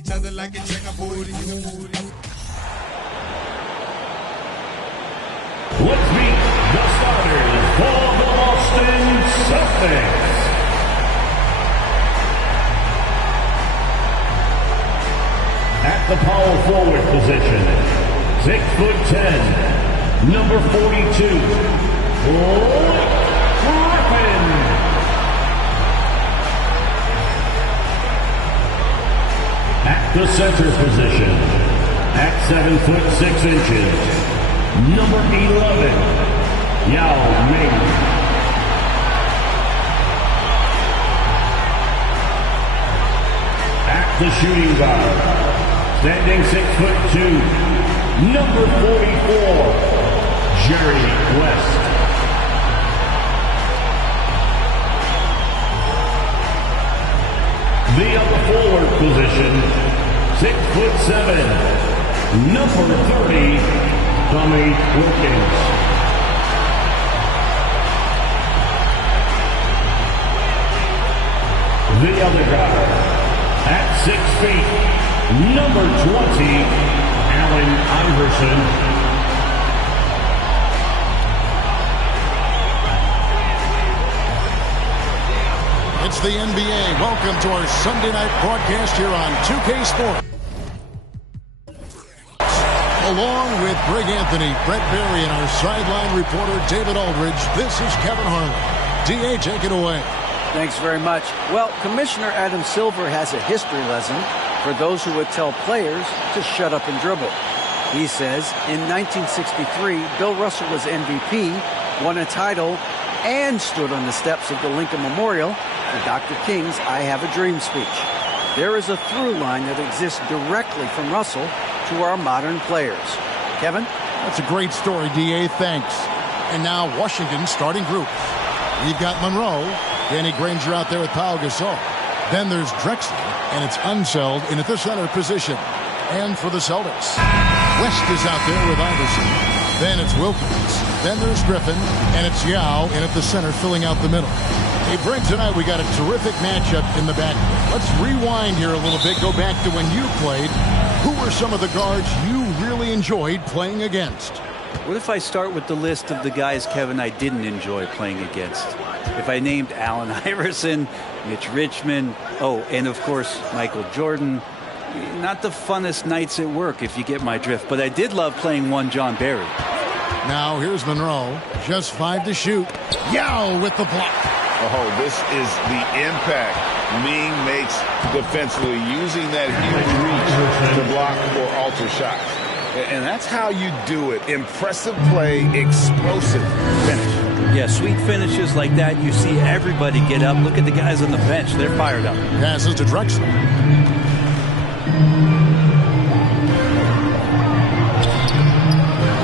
each other like a checkerboard. Let's meet the starters for the Boston Celtics. At the power forward position, 6'10", number 42, Blake Griffin. At the center position, at 7'6", number 11, Yao Ming. At the shooting guard, standing 6'2", number 44, Jerry West. The other forward position, 6'7", number 30, Tommy Wilkins. The other guy, at 6 feet, number 20, Allen Iverson. It's the NBA. Welcome to our Sunday night broadcast here on 2K Sports. Along with Greg Anthony, Brett Berry, and our sideline reporter David Aldridge, this is Kevin Harlan. D.A., take it away. Thanks very much. Well, Commissioner Adam Silver has a history lesson for those who would tell players to shut up and dribble. He says, in 1963, Bill Russell was MVP, won a title, and stood on the steps of the Lincoln Memorial for Dr. King's I Have a Dream speech. There is a through line that exists directly from Russell to our modern players. Kevin? That's a great story, D.A. Thanks. And now Washington's starting group. We've got Monroe, Danny Granger out there with Pau Gasol. Then there's Drexler, and it's Unseld in at the center position. And for the Celtics, West is out there with Iverson. Then it's Wilkins. Then there's Griffin, and it's Yao in at the center filling out the middle. Hey, Brent, tonight we got a terrific matchup in the backcourt. Let's rewind here a little bit, go back to when you played. Who were some of the guards you really enjoyed playing against? What if I start with the list of the guys, Kevin, I didn't enjoy playing against? If I named Allen Iverson, Mitch Richmond, and of course, Michael Jordan. Not the funnest nights at work, if you get my drift, but I did love playing one John Barry. Now here's Monroe, just 5 to shoot. Yao with the block. Oh, this is the impact Ming makes defensively, using that huge reach to block or alter shots. And that's how you do it. Impressive play, explosive finish. Yeah, sweet finishes like that. You see everybody get up. Look at the guys on the bench. They're fired up. Passes to Drexler.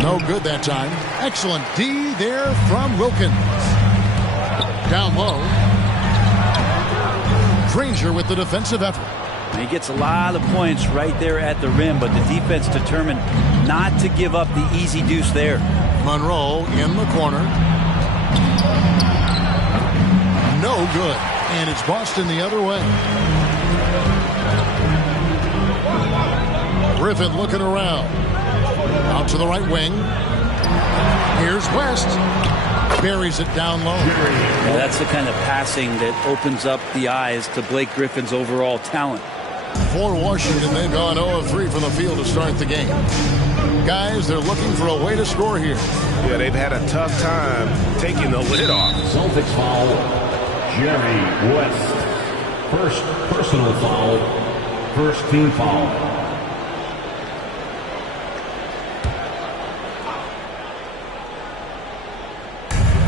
No good that time. Excellent D there from Wilkins. Down low. Granger with the defensive effort. He gets a lot of points right there at the rim, but the defense determined not to give up the easy deuce there. Monroe in the corner. No good. And it's Boston the other way. Griffin looking around. Out to the right wing. Here's West. Buries it down low. Yeah, that's the kind of passing that opens up the eyes to Blake Griffin's overall talent. For Washington, they've gone 0 of 3 from the field to start the game. Guys, they're looking for a way to score here. Yeah, they've had a tough time taking the lid off. Celtics foul, Jerry West. First personal foul, first team foul.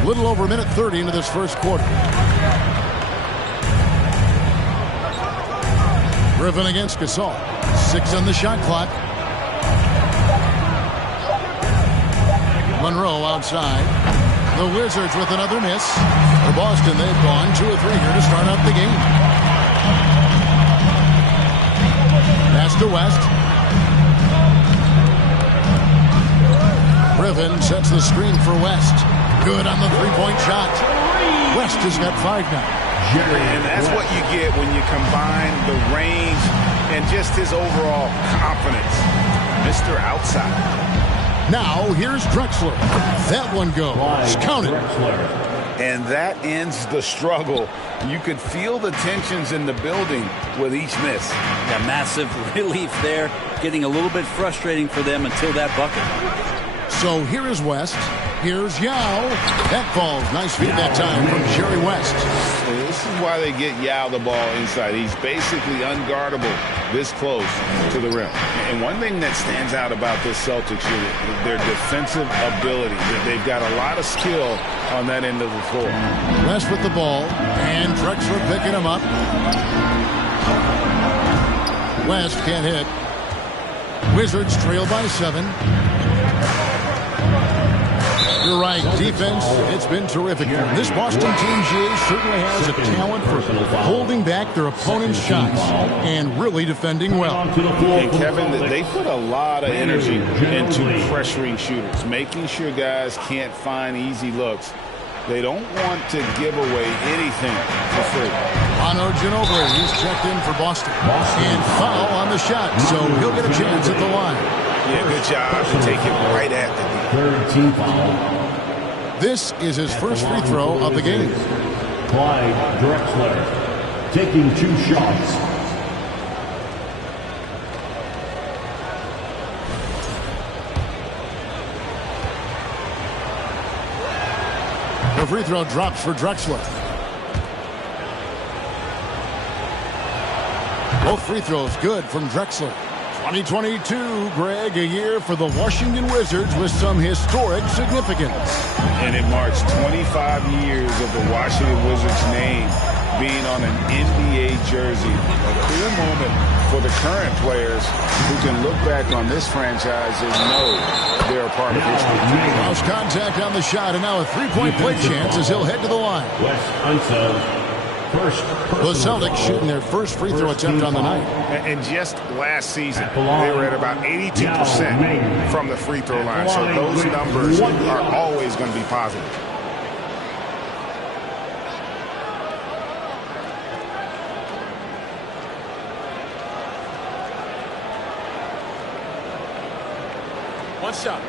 Little over a minute 30 into this first quarter. Griffin against Gasol. 6 on the shot clock. Monroe outside. The Wizards with another miss. For Boston, they've gone 2 of 3 here to start out the game. Pass to West. Griffin sets the screen for West. Good on the three-point shot. West has got 5 now. And that's what you get when you combine the range and just his overall confidence. Mr. Outside. Now, here's Drexler. That one goes. Counted. And that ends the struggle. You could feel the tensions in the building with each miss. Yeah, massive relief there. Getting a little bit frustrating for them until that bucket. So here is West. Here's Yao. That falls. Nice feed that time from Jerry West. So this is why they get Yao the ball inside. He's basically unguardable this close to the rim. And one thing that stands out about this Celtics unit is their defensive ability. They've got a lot of skill on that end of the floor. West with the ball. And Drexler picking him up. West can't hit. Wizards trail by 7. You're right. Defense, it's been terrific. This Boston team, GA, certainly has a talent for holding back their opponent's shots and really defending well. And Kevin, they put a lot of energy into pressuring shooters, making sure guys can't find easy looks. They don't want to give away anything for free. Ano Ginobili, he's checked in for Boston. And foul on the shot, so he'll get a chance at the line. Yeah, good job to take it right at the D. Third team foul. This is his first free throw of the game. Clyde Drexler taking 2 shots. The free throw drops for Drexler. Both free throws good from Drexler. 2022, Greg, a year for the Washington Wizards with some historic significance. And it marks 25 years of the Washington Wizards name being on an NBA jersey. A clear moment for the current players who can look back on this franchise and know they're a part of history. Lost contact on the shot, and now a three-point play chance as he'll head to the line. The Celtics shooting their first free throw attempt on the night. And just last season, they were at about 82% from the free throw line. So those numbers are always going to be positive. One shot.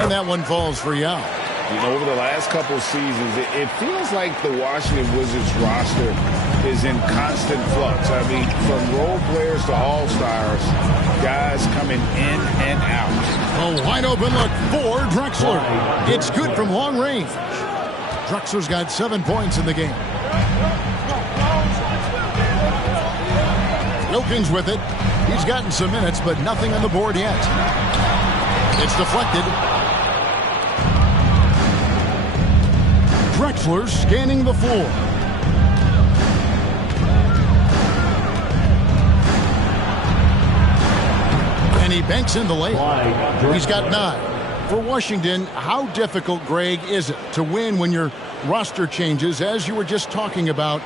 And that one falls for Yao. You know, over the last couple of seasons, it feels like the Washington Wizards roster is in constant flux. I mean, from role players to all-stars, guys coming in and out. A wide open look for Drexler. It's good from long range. Drexler's got 7 points in the game. Wilkins with it. He's gotten some minutes, but nothing on the board yet. It's deflected. Drexler scanning the floor. And he banks in the layup. He's got 9. For Washington, how difficult, Greg, is it to win when your roster changes? As you were just talking about,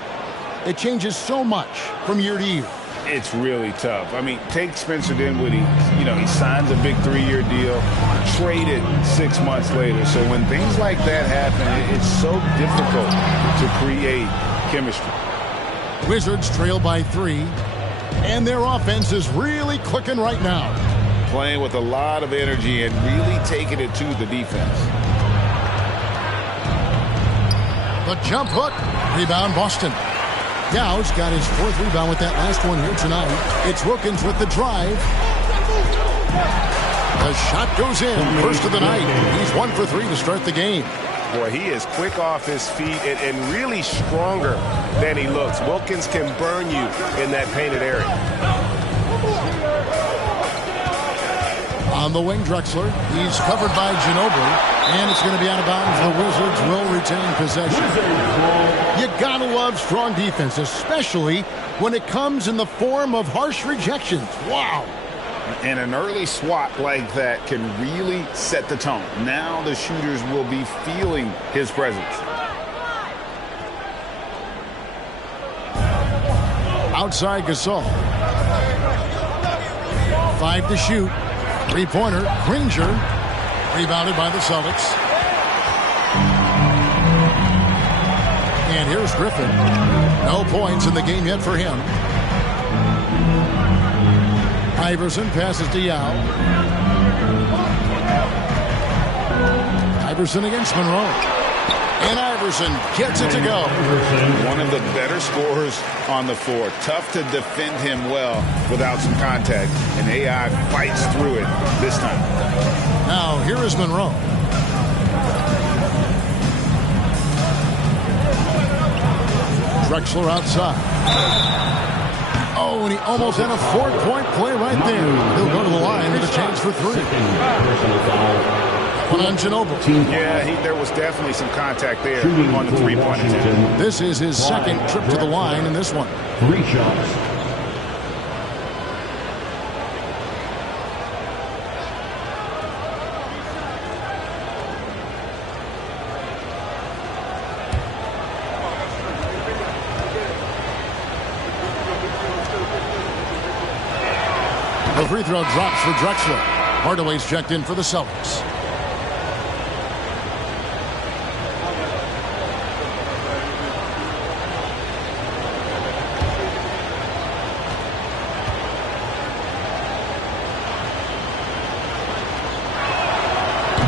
it changes so much from year to year. It's really tough. I mean, take Spencer Dinwiddie. You know, he signs a big 3-year deal, traded 6 months later. So when things like that happen, it's so difficult to create chemistry. Wizards trail by 3, and their offense is really clicking right now. Playing with a lot of energy and really taking it to the defense. The jump hook. Rebound, Boston. Yao's got his 4th rebound with that last one here tonight. It's Wilkins with the drive. The shot goes in. First of the night. He's 1 for 3 to start the game. Boy, he is quick off his feet and really stronger than he looks. Wilkins can burn you in that painted area. On the wing, Drexler. He's covered by Ginobili, and it's going to be out of bounds. The Wizards will retain possession. You gotta love strong defense, especially when it comes in the form of harsh rejections. Wow. And an early swat like that can really set the tone. Now the shooters will be feeling his presence. Outside Gasol. 5 to shoot. 3-pointer. Granger. Rebounded by the Celtics. And here's Griffin. No points in the game yet for him. Iverson passes to Yao. Iverson against Monroe. And Iverson gets it to go. One of the better scorers on the floor. Tough to defend him well without some contact. And AI fights through it this time. Now here is Monroe. Drexler outside. Oh, and he almost had a 4-point play right there. He'll go to the line with a chance for 3. One on Ginobili. Yeah, there was definitely some contact there on the 3-point attempt. This is his second trip to the line in this one. 3 shots. The free throw drops for Drexler. Hardaway's checked in for the Celtics.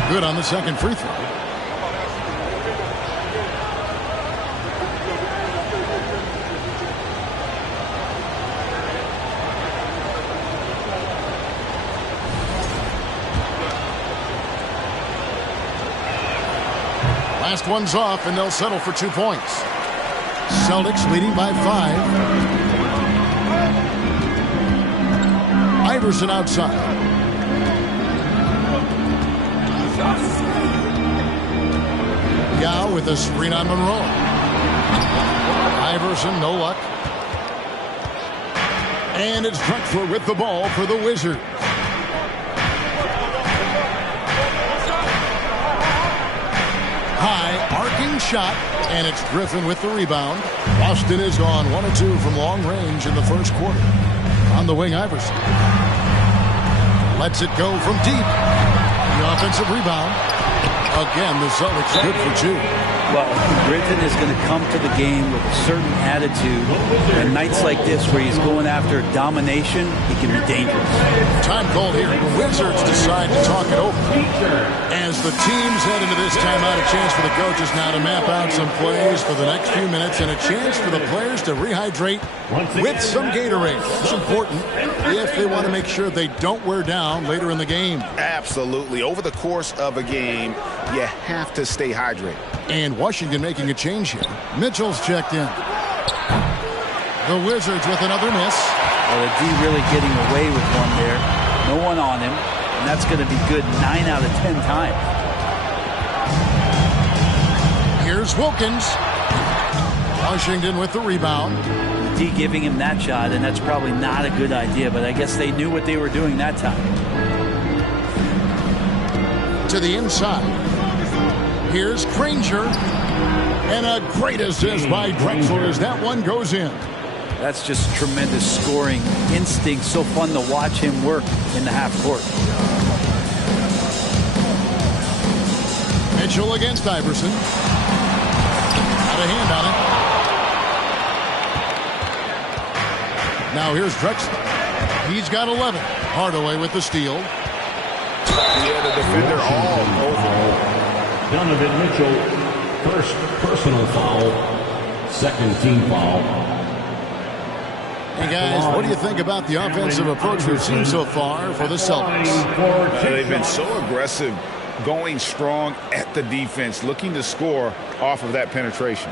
Good on the second free throw. Last one's off, and they'll settle for 2 points. Celtics leading by 5. Iverson outside. Yao with a screen on Monroe. Iverson, no luck. And it's Drexler with the ball for the Wizards. High arcing shot, and it's Griffin with the rebound. Boston is gone 1 of 2 from long range in the first quarter. On the wing, Iverson lets it go from deep. The offensive rebound. Again, the Celtics good for 2. Well, Griffin is going to come to the game with a certain attitude. And nights like this where he's going after domination, he can be dangerous. Time called here. The Wizards decide to talk it over. As the teams head into this timeout, a chance for the coaches now to map out some plays for the next few minutes and a chance for the players to rehydrate with some Gatorade. It's important if they want to make sure they don't wear down later in the game. Absolutely. Over the course of a game, you have to stay hydrated. And Washington making a change here. Mitchell's checked in. The Wizards with another miss. Well, the D really getting away with one there. No one on him. And that's going to be good 9 out of 10 times. Here's Wilkins. Washington with the rebound. D giving him that shot, and that's probably not a good idea, but I guess they knew what they were doing that time. To the inside. Here's Granger. And a great assist by Drexler as that one goes in. That's just tremendous scoring instinct. So fun to watch him work in the half court. Mitchell against Iverson. Got a hand on it. Now here's Drexler. He's got 11. Hardaway with the steal. Yeah, the defender all over. Donovan Mitchell, first personal foul, second team foul. Hey guys, what do you think about the offensive approach we've seen so far for the Celtics? They've been so aggressive, going strong at the defense, looking to score off of that penetration.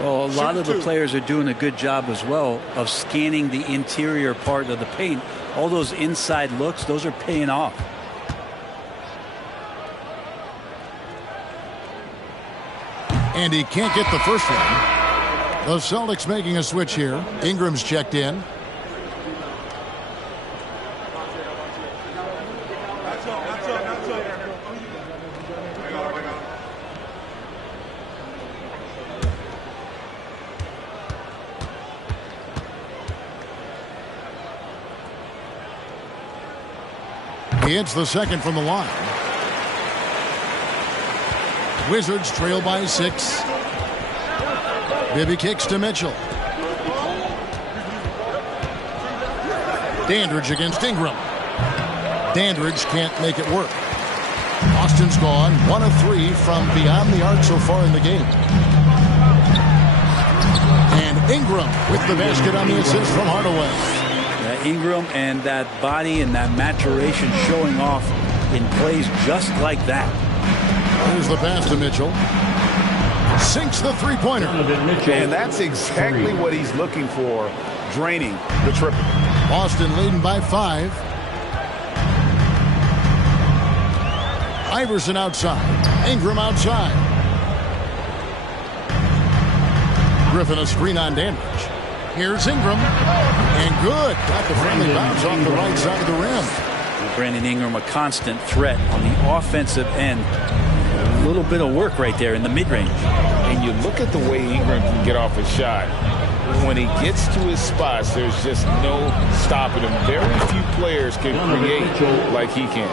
Well, a lot of the players are doing a good job as well of scanning the interior part of the paint. All those inside looks, those are paying off. And he can't get the first one. The Celtics making a switch here. Ingram's checked in. He hits the second from the line. Wizards trail by 6. Bibby kicks to Mitchell. Dandridge against Ingram. Dandridge can't make it work. Austin's gone 1 of 3 from beyond the arc so far in the game. And Ingram with the basket on the assist from Hardaway. Ingram and that body and that maturation showing off in plays just like that. Here's the pass to Mitchell. Sinks the three-pointer. And that's exactly what he's looking for, draining the triple. Boston leading by 5. Iverson outside. Ingram outside. Griffin a screen on Dandridge. Here's Ingram. And good. Got the friendly bounce off the right side of the rim. Brandon Ingram, a constant threat on the offensive end. A little bit of work right there in the mid-range. And you look at the way Ingram can get off a shot. When he gets to his spots, there's just no stopping him. Very few players can create like he can.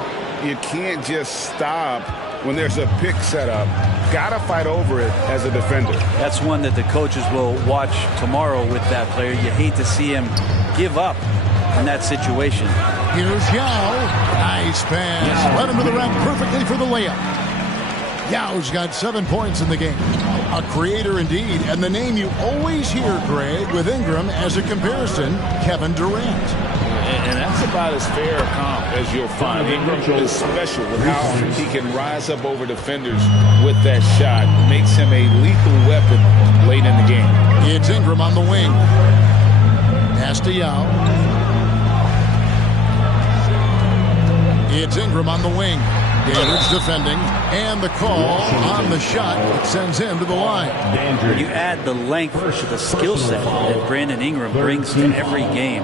You can't just stop when there's a pick set up. Got to fight over it as a defender. That's one that the coaches will watch tomorrow with that player. You hate to see him give up in that situation. Here's Yao. Nice pass. Led him to the rack perfectly for the layup. Yao's got 7 points in the game. A creator indeed, and the name you always hear, Greg, with Ingram as a comparison, Kevin Durant. And that's about as fair a comp as you'll find. Ingram is special with how he can rise up over defenders with that shot. Makes him a lethal weapon late in the game. It's Ingram on the wing. Pass to Yao. It's Ingram on the wing. Dandridge defending, and the call on the shot sends him to the line. When you add the length to the skill set that Brandon Ingram brings to every game,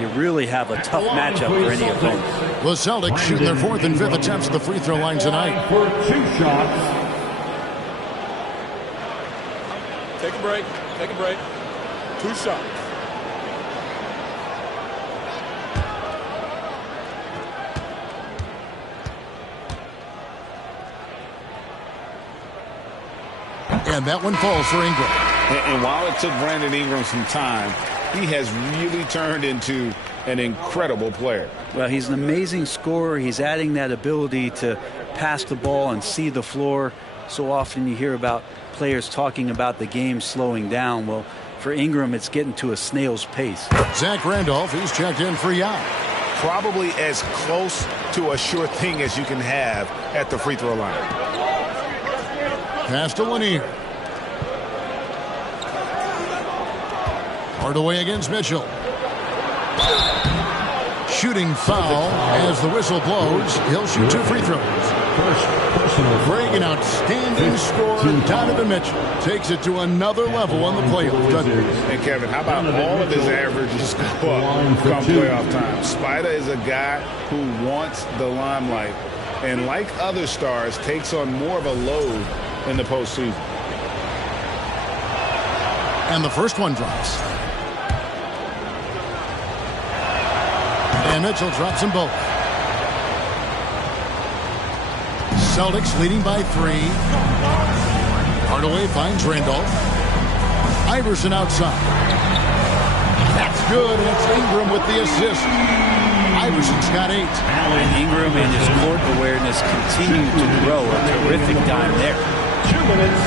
you really have a tough matchup for any opponent. The Celtics shooting their 4th and 5th attempts at the free throw line tonight. For 2 shots. Take a break. Take a break. 2 shots. And that one falls for Ingram. And while it took Brandon Ingram some time, he has really turned into an incredible player. Well, he's an amazing scorer. He's adding that ability to pass the ball and see the floor. So often you hear about players talking about the game slowing down. Well, for Ingram, it's getting to a snail's pace. Zach Randolph, he's checked in for Yao. Probably as close to a sure thing as you can have at the free throw line. Pass to Lanier. Hardaway against Mitchell. Shooting foul as the whistle blows. He'll shoot 2 free throws. Greg, an outstanding scorer. Donovan Mitchell takes it to another level on the playoff, doesn't he? And Kevin, how about all of his averages go up come playoff time? Spider is a guy who wants the limelight, and like other stars, takes on more of a load in the postseason. And the first one drops. And Mitchell drops them both. Celtics leading by 3. Hardaway finds Randolph. Iverson outside. That's good. And it's Ingram with the assist. Iverson's got 8. And Ingram and his court awareness continue to grow. A terrific time there. 2 minutes.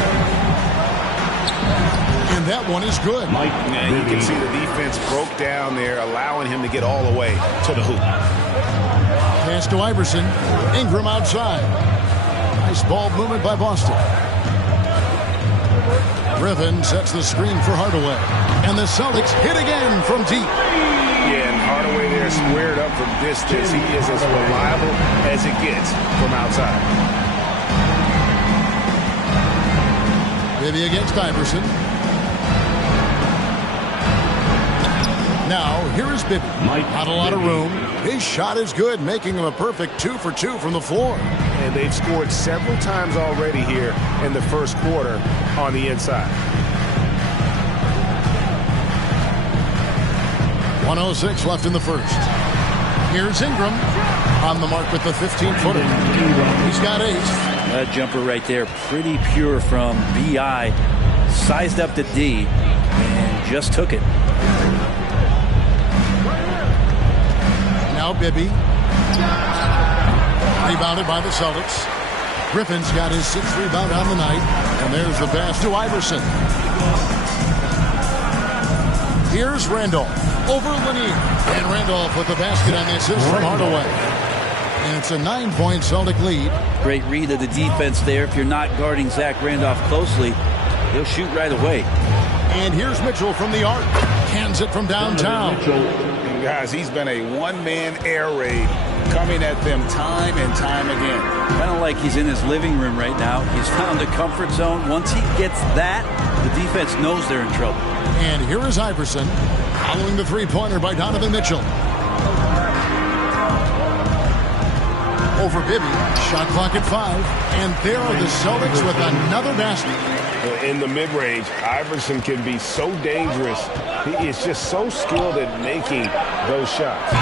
And that one is good. Yeah, you can see the defense broke down there, allowing him to get all the way to the hoop. Pass to Iverson. Ingram outside. Nice ball movement by Boston. Griffin sets the screen for Hardaway. And the Celtics hit again from deep. Yeah, and Hardaway there squared up from distance. He is as reliable as it gets from outside. Bibby against Iverson. Now, here is Bibby. Not a lot of room. His shot is good, making him a perfect 2 for 2 from the floor. And they've scored several times already here in the first quarter on the inside. 1:06 left in the first. Here's Ingram on the mark with the 15-footer. He's got 8. That jumper right there, pretty pure from B.I. sized up the D and just took it. Now Bibby. Rebounded by the Celtics. Griffin's got his 6th rebound on the night. And there's the pass to Iverson. Here's Randolph over Lanier. And Randolph with the basket on the assist from Hardaway. And it's a 9-point Celtic lead. Great read of the defense there. If you're not guarding Zach Randolph closely, he'll shoot right away. And here's Mitchell from the arc. Cans it from downtown. And guys, he's been a one-man air raid coming at them time and time again. Kind of like he's in his living room right now. He's found a comfort zone. Once he gets that, the defense knows they're in trouble. And here is Iverson following the three-pointer by Donovan Mitchell. Over Bibby. Shot clock at 5. And there are the Celtics with another basket. In the mid-range, Iverson can be so dangerous. He is just so skilled at making those shots.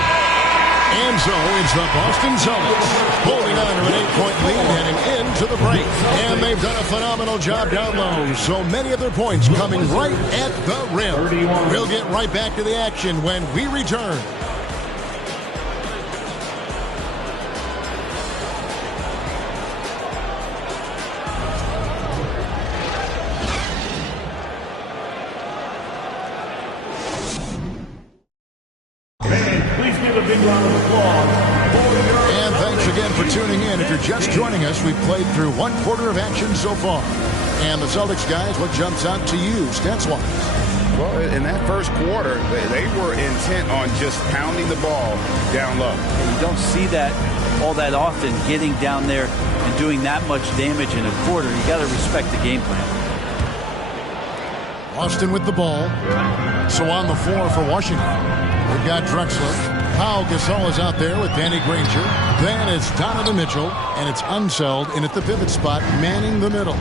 And so it's the Boston Celtics holding on to an 8-point lead heading into the break. And they've done a phenomenal job down low. So many of their points coming right at the rim. We'll get right back to the action when we return. And thanks again for tuning in. If you're just joining us, we've played through 1 quarter of action so far. And the Celtics guys, what jumps out to you stats-wise? Well, in that first quarter, they were intent on just pounding the ball down low. And you don't see that all that often, getting down there and doing that much damage in a quarter. You got to respect the game plan. Austin with the ball. So on the floor for Washington, we've got Drexler. Pau Gasol is out there with Danny Granger. Then it's Donovan Mitchell, and it's Unseld in at the pivot spot, manning the middle.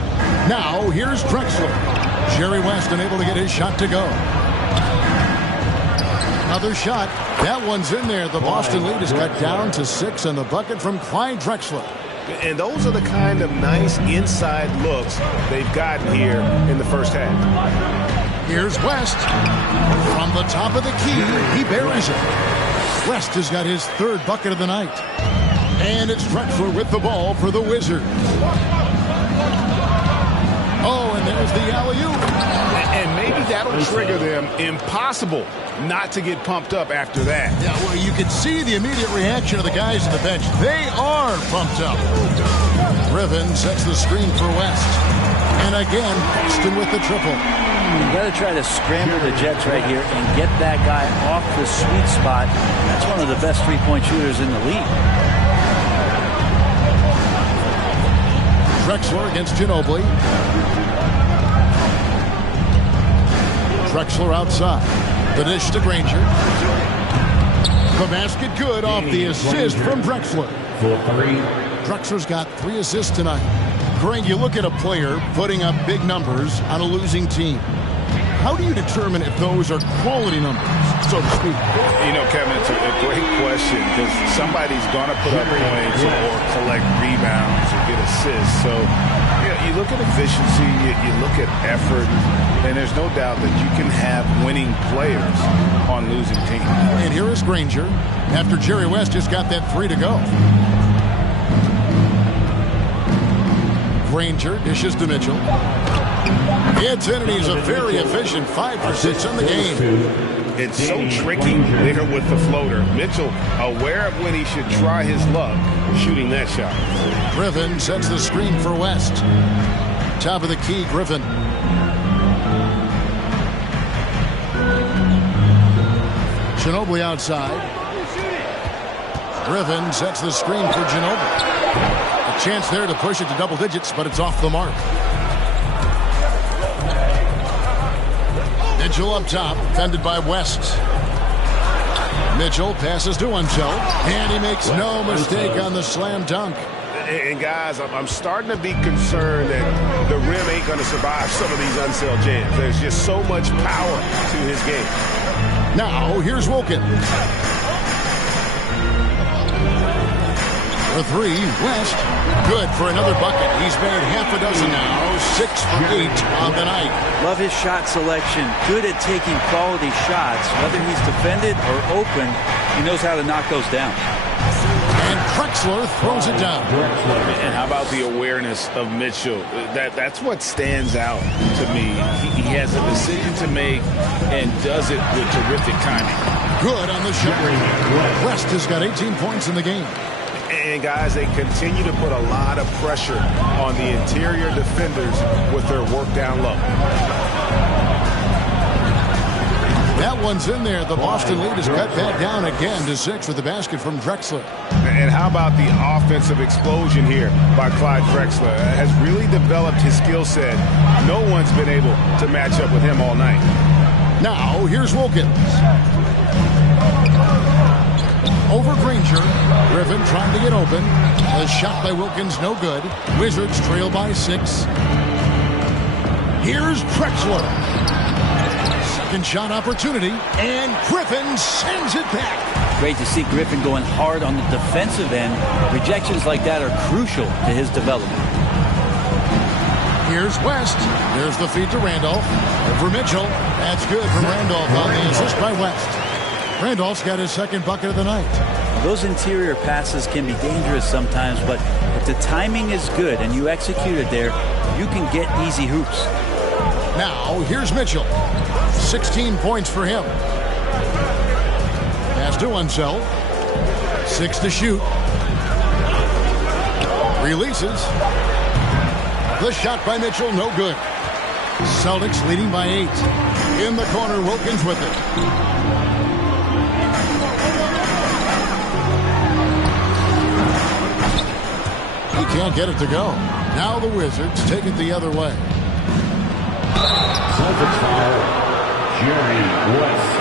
Now, here's Drexler. Jerry West unable to get his shot to go. Another shot. That one's in there. The Boston lead is cut down to 6, and the bucket from Clyde Drexler. And those are the kind of nice inside looks they've gotten here in the first half. Here's West. From the top of the key, he buries it. West has got his 3rd bucket of the night. And it's Drexler with the ball for the Wizards. Oh, and there's the alley-oop. And maybe that'll trigger them. Impossible not to get pumped up after that. Yeah, well, you can see the immediate reaction of the guys on the bench. They are pumped up. Griffin sets the screen for West. And again, Boston with the triple. You got to try to scramble the Jets right here and get that guy off the sweet spot. That's one of the best three-point shooters in the league. Drexler against Ginobili. Drexler outside. The dish to Granger. The basket good off the assist from Drexler. Drexler's got 3 assists tonight. Greg, you look at a player putting up big numbers on a losing team. How do you determine if those are quality numbers, so to speak? You know, Kevin, it's a great question because somebody's going to put up points or collect rebounds or get assists. So, you look at efficiency, you look at effort, and there's no doubt that you can have winning players on losing teams. And here is Granger after Jerry West just got that 3 to go. Granger dishes to Mitchell. It's in, and he's a very efficient 5 for 6 on the game. It's so tricky there with the floater. Mitchell aware of when he should try his luck shooting that shot. Griffin sets the screen for West. Top of the key, Griffin. Ginobili outside. Griffin sets the screen for Ginobili. A chance there to push it to double digits, but it's off the mark. Mitchell up top, defended by West. Mitchell passes to Unseld, and he makes no mistake on the slam dunk. And guys, I'm starting to be concerned that the rim ain't going to survive some of these Unseld jams. There's just so much power to his game. Now, here's Wilkins. For 3, West. Good for another bucket. He's made half a dozen now. 6 for 8 on the night. Love his shot selection. Good at taking quality shots. Whether he's defended or open, he knows how to knock those down. And Drexler throws it down. And how about the awareness of Mitchell? That's what stands out to me. He has a decision to make and does it with terrific timing. Good on the shot. West has got 18 points in the game. And guys, they continue to put a lot of pressure on the interior defenders with their work down low. That one's in there. The Boston lead is cut back down again to 6 with the basket from Drexler. And how about the offensive explosion here by Clyde Drexler? Has really developed his skill set. No one's been able to match up with him all night. Now, here's Wilkins. Over Granger. Griffin trying to get open. A shot by Wilkins, no good. Wizards trail by 6. Here's Drexler. Second shot opportunity, and Griffin sends it back. Great to see Griffin going hard on the defensive end. Rejections like that are crucial to his development. Here's West. There's the feed to Randolph. Over Mitchell. That's good from Randolph on the assist by West. Randolph's got his second bucket of the night. Those interior passes can be dangerous sometimes, but if the timing is good and you execute it there, you can get easy hoops. Now, here's Mitchell. 16 points for him. Pass to Unseld. 6 to shoot. Releases. The shot by Mitchell, no good. Celtics leading by 8. In the corner, Wilkins with it. He can't get it to go. Now the Wizards take it the other way. Celtics foul, Jerry West.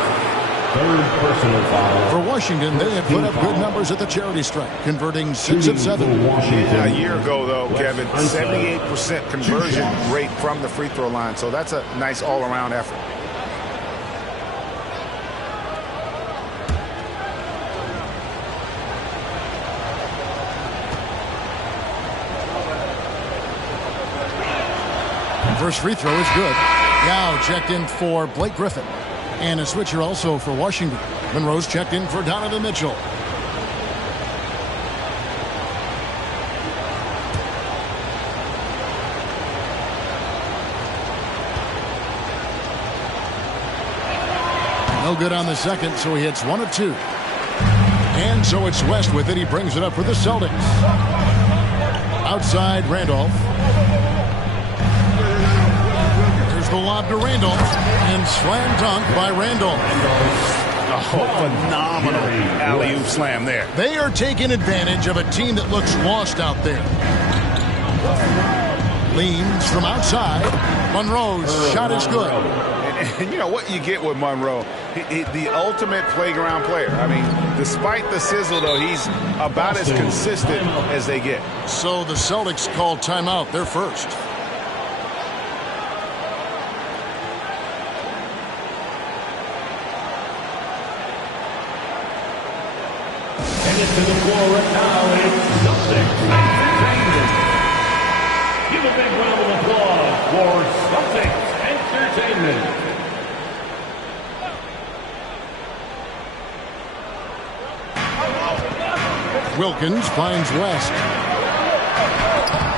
Third personal foul. For Washington, they have put up good numbers at the charity strike, converting 6 of 7. A year ago, though, Kevin, 78% conversion rate from the free throw line. So that's a nice all-around effort. First free throw is good. Now checked in for Blake Griffin. And a switcher also for Washington. Monroe's checked in for Donovan Mitchell. No good on the second, so he hits 1 of 2. And so it's West with it. He brings it up for the Celtics. Outside, Randolph. The lob to Randolph, and slam dunk by Randolph. Oh, phenomenal alley-oop slam there. They are taking advantage of a team that looks lost out there. Leans from outside. Monroe's shot is good. And you know what you get with Monroe? The ultimate playground player. I mean, despite the sizzle, though, he's about as consistent as they get. So the Celtics call timeout. They're first. To the floor right now is Celtics Entertainment. Give a big round of applause for Celtics Entertainment. Wilkins finds West.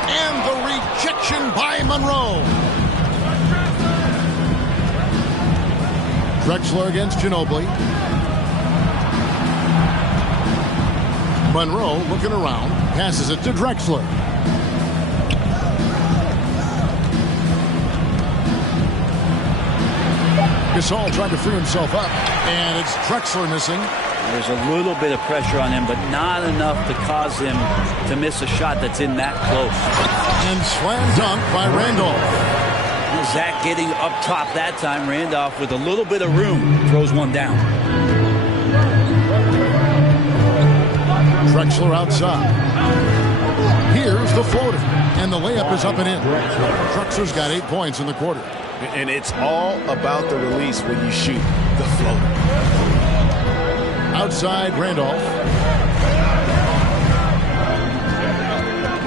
And the rejection by Monroe. Drexler against Ginobili. Monroe looking around, passes it to Drexler. Gasol tried to free himself up, and it's Drexler missing. There's a little bit of pressure on him, but not enough to cause him to miss a shot that's in that close. And slam dunk by Randolph. Zach getting up top that time. Randolph with a little bit of room throws one down. Drexler outside. Here's the floater, and the layup is up and in. Drexler's got 8 points in the quarter. And it's all about the release when you shoot the floater. Outside, Randolph.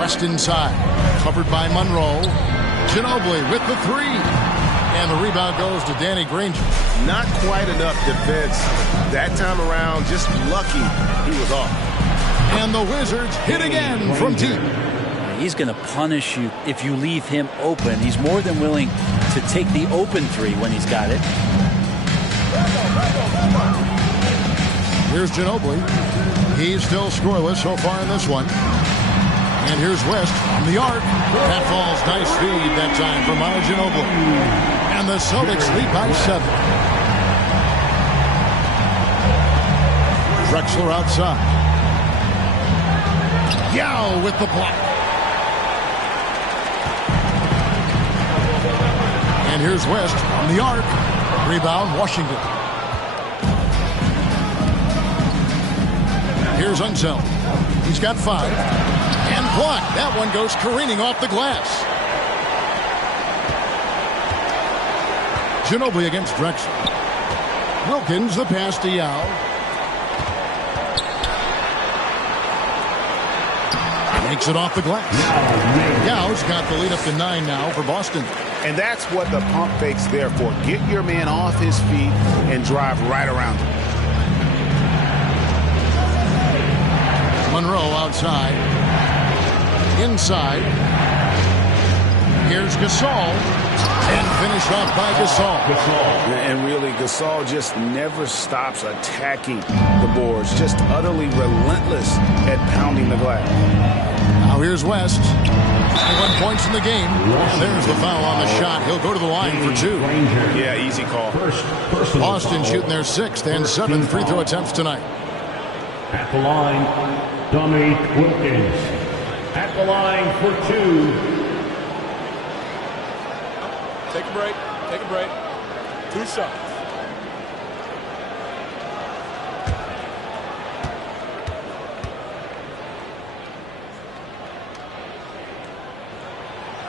West inside. Covered by Monroe. Ginobili with the three. And the rebound goes to Danny Granger. Not quite enough defense that time around. Just lucky he was off. And the Wizards hit again from deep. He's going to punish you if you leave him open. He's more than willing to take the open three when he's got it. Here's Ginobili. He's still scoreless so far in this one. And here's West on the arc. That falls. Nice feed that time from Manu Ginobili. And the Celtics lead by 7. Drexler outside. Yao with the block. And here's West on the arc. Rebound, Washington. Here's Unseld. He's got 5. And blocked. That one goes careening off the glass. Ginobili against Drexler. Wilkins, the pass to Yao. Makes it off the glass. Yao's got the lead up to 9 now for Boston. And that's what the pump fake's there for. Get your man off his feet and drive right around him. Monroe outside. Inside. Here's Gasol. And finished off by Gasol. And really, Gasol just never stops attacking the boards. Just utterly relentless at pounding the glass. Now here's West. 21 points in the game. And there's the foul on the shot. He'll go to the line for 2. Yeah, easy call. Boston shooting their 6th and 7th free throw attempts tonight. At the line, Dominique Wilkins. At the line for 2. Take a break. Take a break. 2 shots.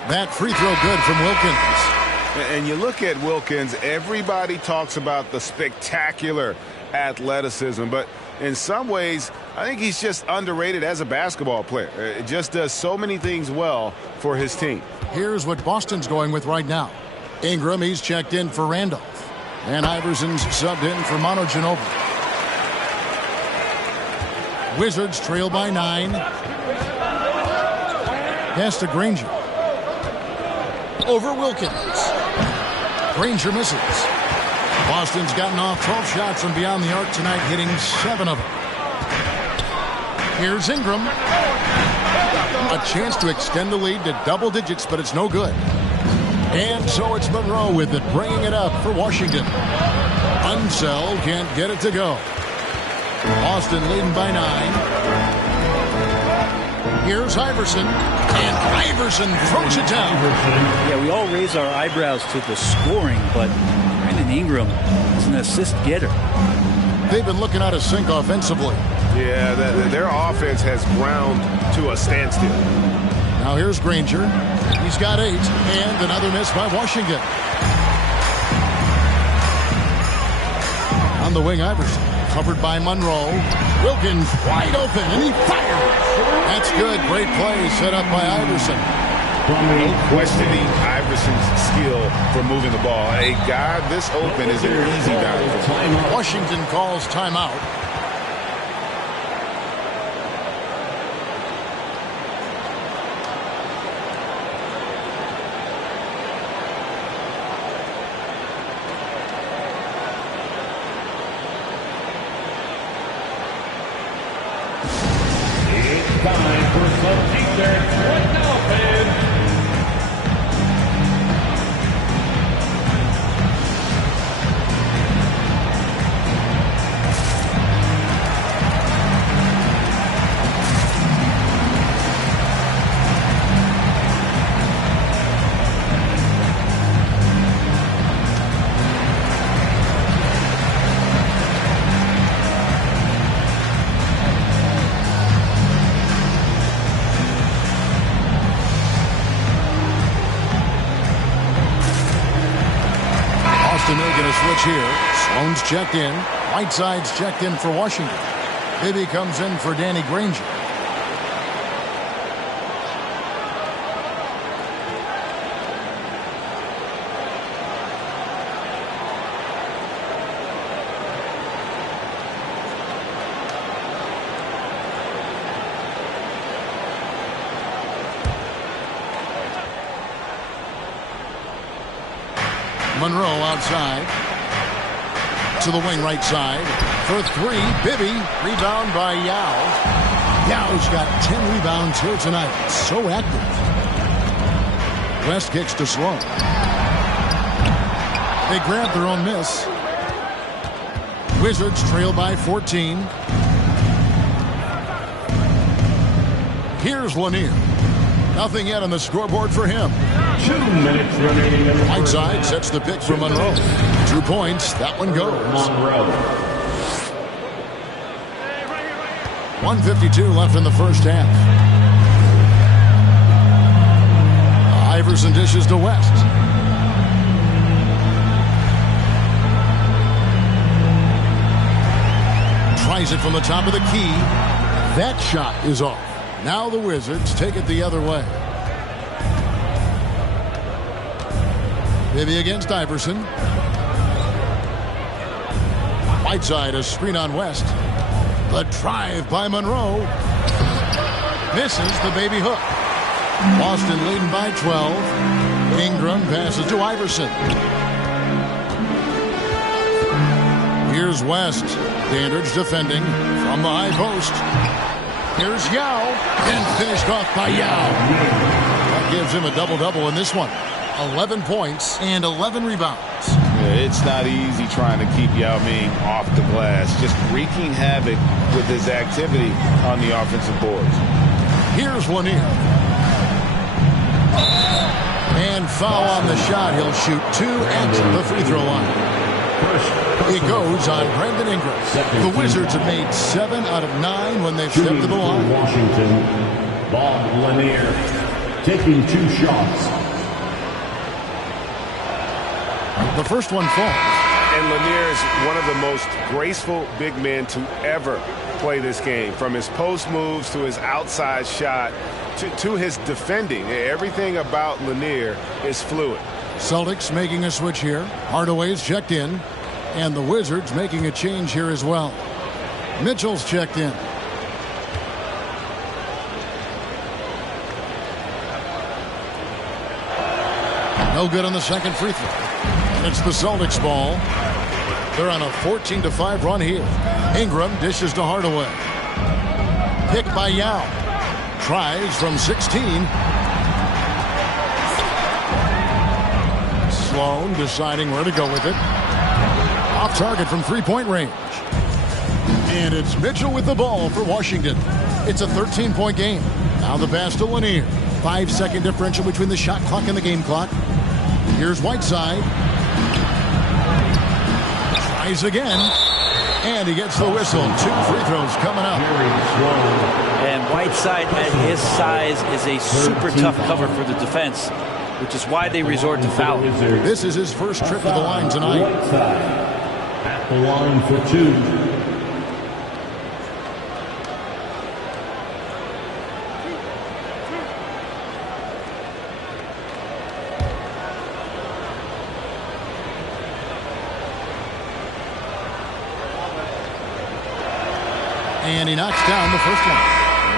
That free throw good from Wilkins. And you look at Wilkins, everybody talks about the spectacular athleticism, but in some ways, I think he's just underrated as a basketball player. It just does so many things well for his team. Here's what Boston's going with right now. Ingram, he's checked in for Randolph. And Iverson's subbed in for Manu Ginobili. Wizards trail by 9. Pass to Granger. Over Wilkins. Granger misses. Boston's gotten off 12 shots from beyond the arc tonight, hitting 7 of them. Here's Ingram. A chance to extend the lead to double digits, but it's no good. And so it's Monroe with it, bringing it up for Washington. Unseld can't get it to go. Boston leading by 9. Here's Iverson, and Iverson throws it down. Yeah, we all raise our eyebrows to the scoring, but Brandon Ingram is an assist getter. They've been looking out of sync offensively. Yeah, their offense has ground to a standstill. Now here's Granger. He's got 8, and another miss by Washington. On the wing, Iverson, covered by Monroe. Wilkins wide open, and he fires. That's good. Great play set up by Iverson. No questioning Iverson's skill for moving the ball. A guy this open is an easy down. Washington calls timeout. Time for some defense. Right now, fans. Making a switch here. Sloan's checked in. Whiteside's checked in for Washington. Bibby comes in for Danny Granger. Monroe outside. To the wing right side. For three, Bibby. Rebound by Yao. Yao's got 10 rebounds here tonight. So active. West kicks to Sloan. They grab their own miss. Wizards trail by 14. Here's Lanier. Nothing yet on the scoreboard for him. 2 minutes remaining. Whiteside sets the pick for Monroe. 2 points. That one goes. Monroe. 1:52 left in the first half. Iverson dishes to West. Tries it from the top of the key. That shot is off. Now the Wizards take it the other way. Bibby against Iverson. Whiteside, a screen on West. The drive by Monroe. Misses the baby hook. Boston leading by 12. Ingram passes to Iverson. Here's West. Dandridge defending from the high post. Here's Yao. And finished off by Yao. That gives him a double-double in this one. 11 points and 11 rebounds. It's not easy trying to keep Yao Ming off the glass. Just wreaking havoc with his activity on the offensive boards. Here's Lanier. And foul on the shot. He'll shoot 2 at the free throw line. It goes on Brandon Ingram. The Wizards have made 7 out of 9 when they've stepped to the line. Washington, Bob Lanier taking 2 shots. The first one falls. And Lanier is one of the most graceful big men to ever play this game. From his post moves to his outside shot to his defending. Everything about Lanier is fluid. Celtics making a switch here. Hardaway's checked in. And the Wizards making a change here as well. Mitchell's checked in. No good on the second free throw. And it's the Celtics ball. They're on a 14-5 run here. Ingram dishes to Hardaway. Picked by Yao. Tries from 16. Sloan deciding where to go with it. Off target from three-point range. And it's Mitchell with the ball for Washington. It's a 13-point game. Now the pass to Lanier. 5-second differential between the shot clock and the game clock. Here's Whiteside. Tries again. And he gets the whistle. 2 free throws coming up. And Whiteside at his size is a super tough cover for the defense, which is why they resort to fouling. This is his first trip to the line tonight. Whiteside at the line for 2. And he knocks down the first one.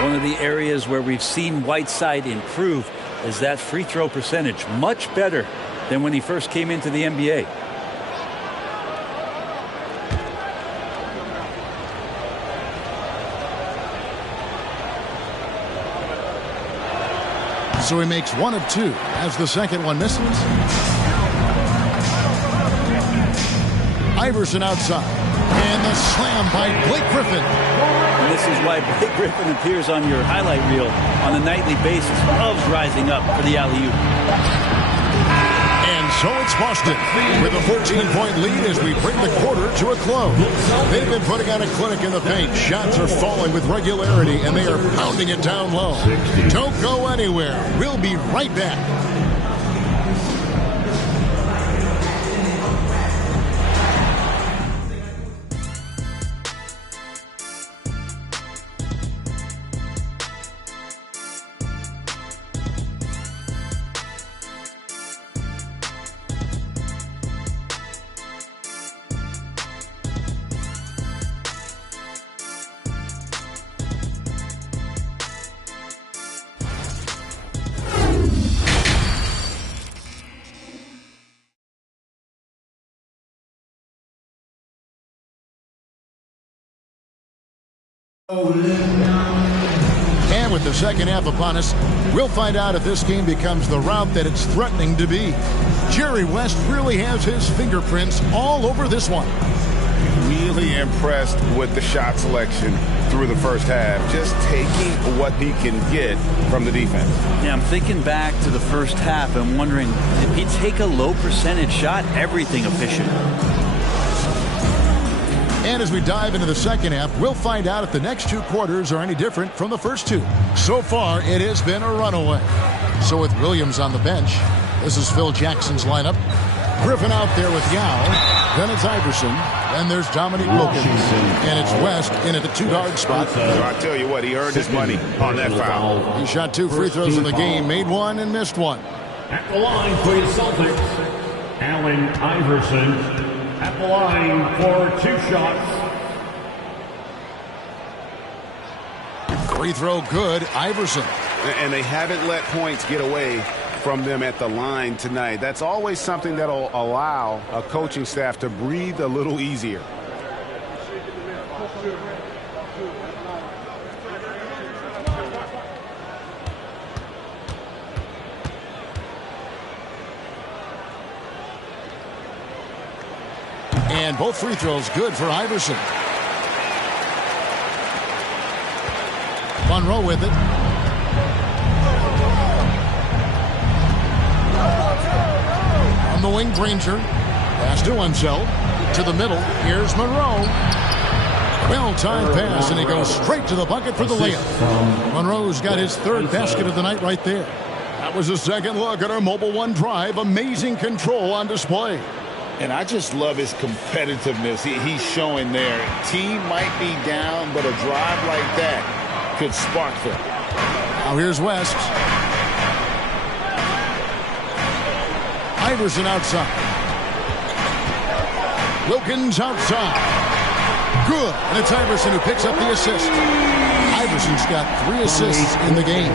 One of the areas where we've seen Whiteside improve is that free throw percentage. Much better than when he first came into the NBA. So he makes 1 of 2 as the second one misses. Iverson outside. And the slam by Blake Griffin. And this is why Blake Griffin appears on your highlight reel on a nightly basis. Loves rising up for the alley-oop. And so it's Boston with a 14-point lead as we bring the quarter to a close. They've been putting on a clinic in the paint. Shots are falling with regularity, and they are pounding it down low. Don't go anywhere. We'll be right back. And with the second half upon us, we'll find out if this game becomes the route that it's threatening to be. Jerry West really has his fingerprints all over this one. Really impressed with the shot selection through the first half, just taking what he can get from the defense. Yeah, I'm thinking back to the first half and wondering, did he take a low percentage shot? Everything efficient. And as we dive into the second half, we'll find out if the next two quarters are any different from the first two. So far, it has been a runaway. So with Williams on the bench, this is Phil Jackson's lineup. Griffin out there with Yao. Then it's Iverson. Then there's Dominique Wilkins. And it's West in at the two-guard spot. So I tell you what, he earned his money on that foul. He shot 2 free throws in the game, made 1 and missed 1. At the line for the Celtics, Allen Iverson. At the line for 2 shots. Free throw good, Iverson. And they haven't let points get away from them at the line tonight. That's always something that'll allow a coaching staff to breathe a little easier. And both free throws good for Iverson. Monroe with it. On the wing, Granger. Pass to Unseld. To the middle. Here's Monroe. Well-timed pass, and he goes straight to the bucket for the layup. Monroe's got his 3rd basket of the night right there. That was a second look at our Mobile One drive. Amazing control on display. And I just love his competitiveness he's showing there. Team might be down, but a drive like that could spark them. Now here's West. Iverson outside. Wilkins outside. Good. And it's Iverson who picks up the assist. Iverson's got 3 assists in the game.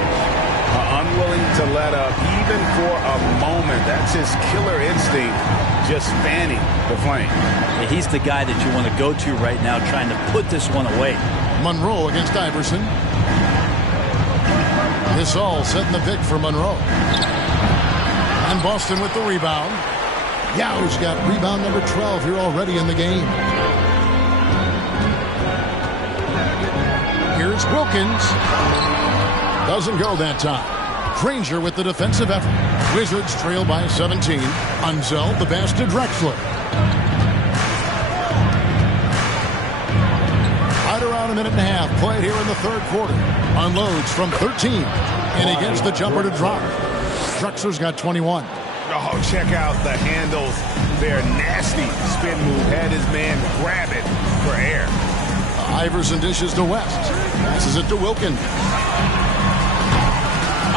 Unwilling to let up even for a moment. That's his killer instinct, just fanning the flame. Yeah, he's the guy that you want to go to right now, trying to put this one away. Monroe against Iverson. This all setting the pick for Monroe. And Boston with the rebound. Yao's got rebound number 12 here already in the game. Here's Wilkins. Doesn't go that time. Granger with the defensive effort. Wizards trail by 17. Unseld the pass to Drexler. Right around a minute and a half played here in the 3rd quarter. Unloads from 13. And he gets the jumper to drop. Drexler's got 21. Oh, check out the handles. They're nasty. Spin move. Had his man grab it for air. Iverson dishes to West. Passes it to Wilkins.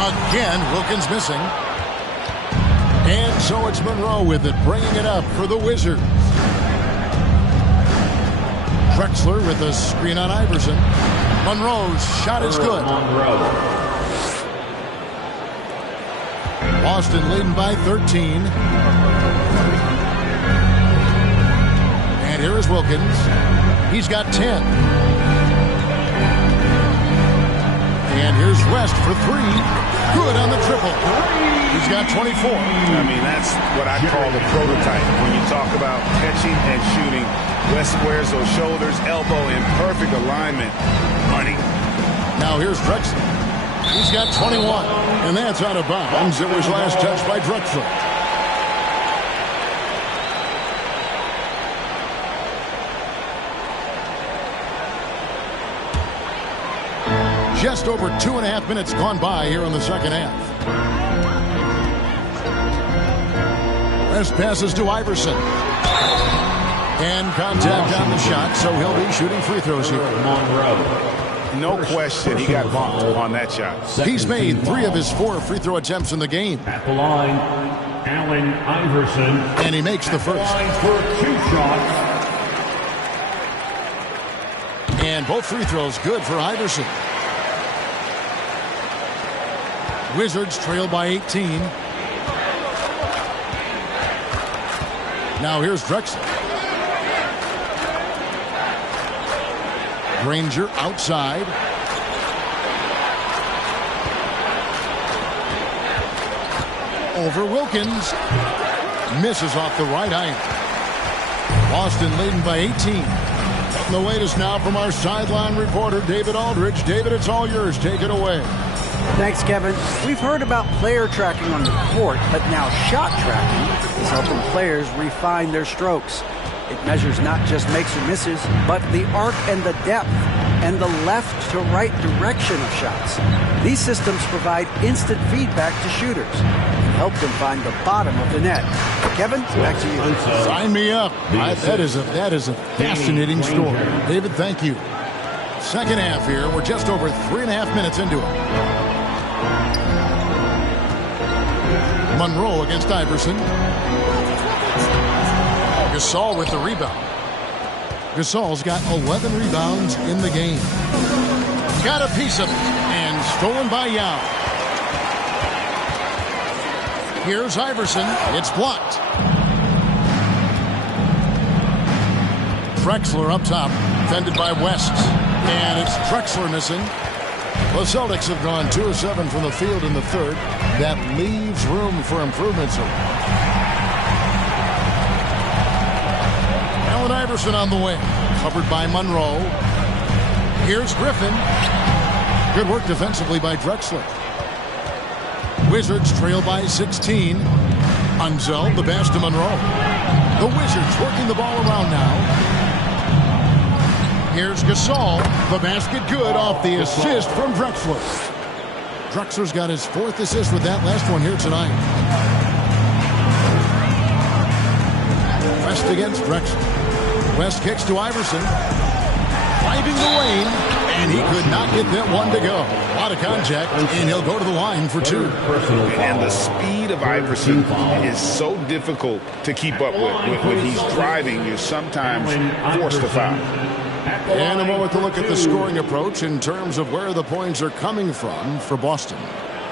Again, Wilkins missing. And so it's Monroe with it, bringing it up for the Wizards. Drexler with a screen on Iverson. Monroe's shot is good. Boston leading by 13. And here is Wilkins. He's got 10. And here's West for 3. Good on the triple. He's got 24. I mean, that's what I call the prototype. When you talk about catching and shooting, West squares those shoulders, elbow in perfect alignment. Money. Now here's Drexler. He's got 21. And that's out of bounds. It was last touched by Drexler. Just over 2.5 minutes gone by here in the second half. West passes to Iverson. And contact on the shot, so he'll be shooting free throws here. No question, he got bumped on that shot. He's made 3 of his 4 free throw attempts in the game. At the line, Allen Iverson. And he makes the first. Line for 2 shots. And both free throws good for Iverson. Wizards trail by 18. Now here's Drexler. Granger outside. Over Wilkins. Misses off the right iron. Boston leading by 18. Getting the latest now from our sideline reporter, David Aldridge. David, it's all yours. Take it away. Thanks, Kevin. We've heard about player tracking on the court, but now shot tracking is helping players refine their strokes. It measures not just makes or misses, but the arc and the depth and the left to right direction of shots. These systems provide instant feedback to shooters and help them find the bottom of the net. Kevin, back to you. Sign me up. That is a fascinating story. David, thank you. Second half here. We're just over 3.5 minutes into it. Monroe against Iverson. Gasol with the rebound. Gasol's got 11 rebounds in the game. Got a piece of it and stolen by Yao. Here's Iverson. It's blocked. Drexler up top, defended by West. And it's Drexler missing. The Celtics have gone 2 of 7 from the field in the third. That leaves room for improvements. Allen Iverson on the wing, covered by Monroe. Here's Griffin. Good work defensively by Drexler. Wizards trail by 16. Unzel, the pass to Monroe. The Wizards working the ball around now. Here's Gasol. The basket good off the assist from Drexler. Drexler's got his 4th assist with that last one here tonight. West against Drexler. West kicks to Iverson. Driving the lane, and he could not get that one to go. A lot of contact, and he'll go to the line for 2. And the speed of Iverson is so difficult to keep up with. When he's driving, you're sometimes forced to foul. And a moment to look at the scoring approach in terms of where the points are coming from for Boston.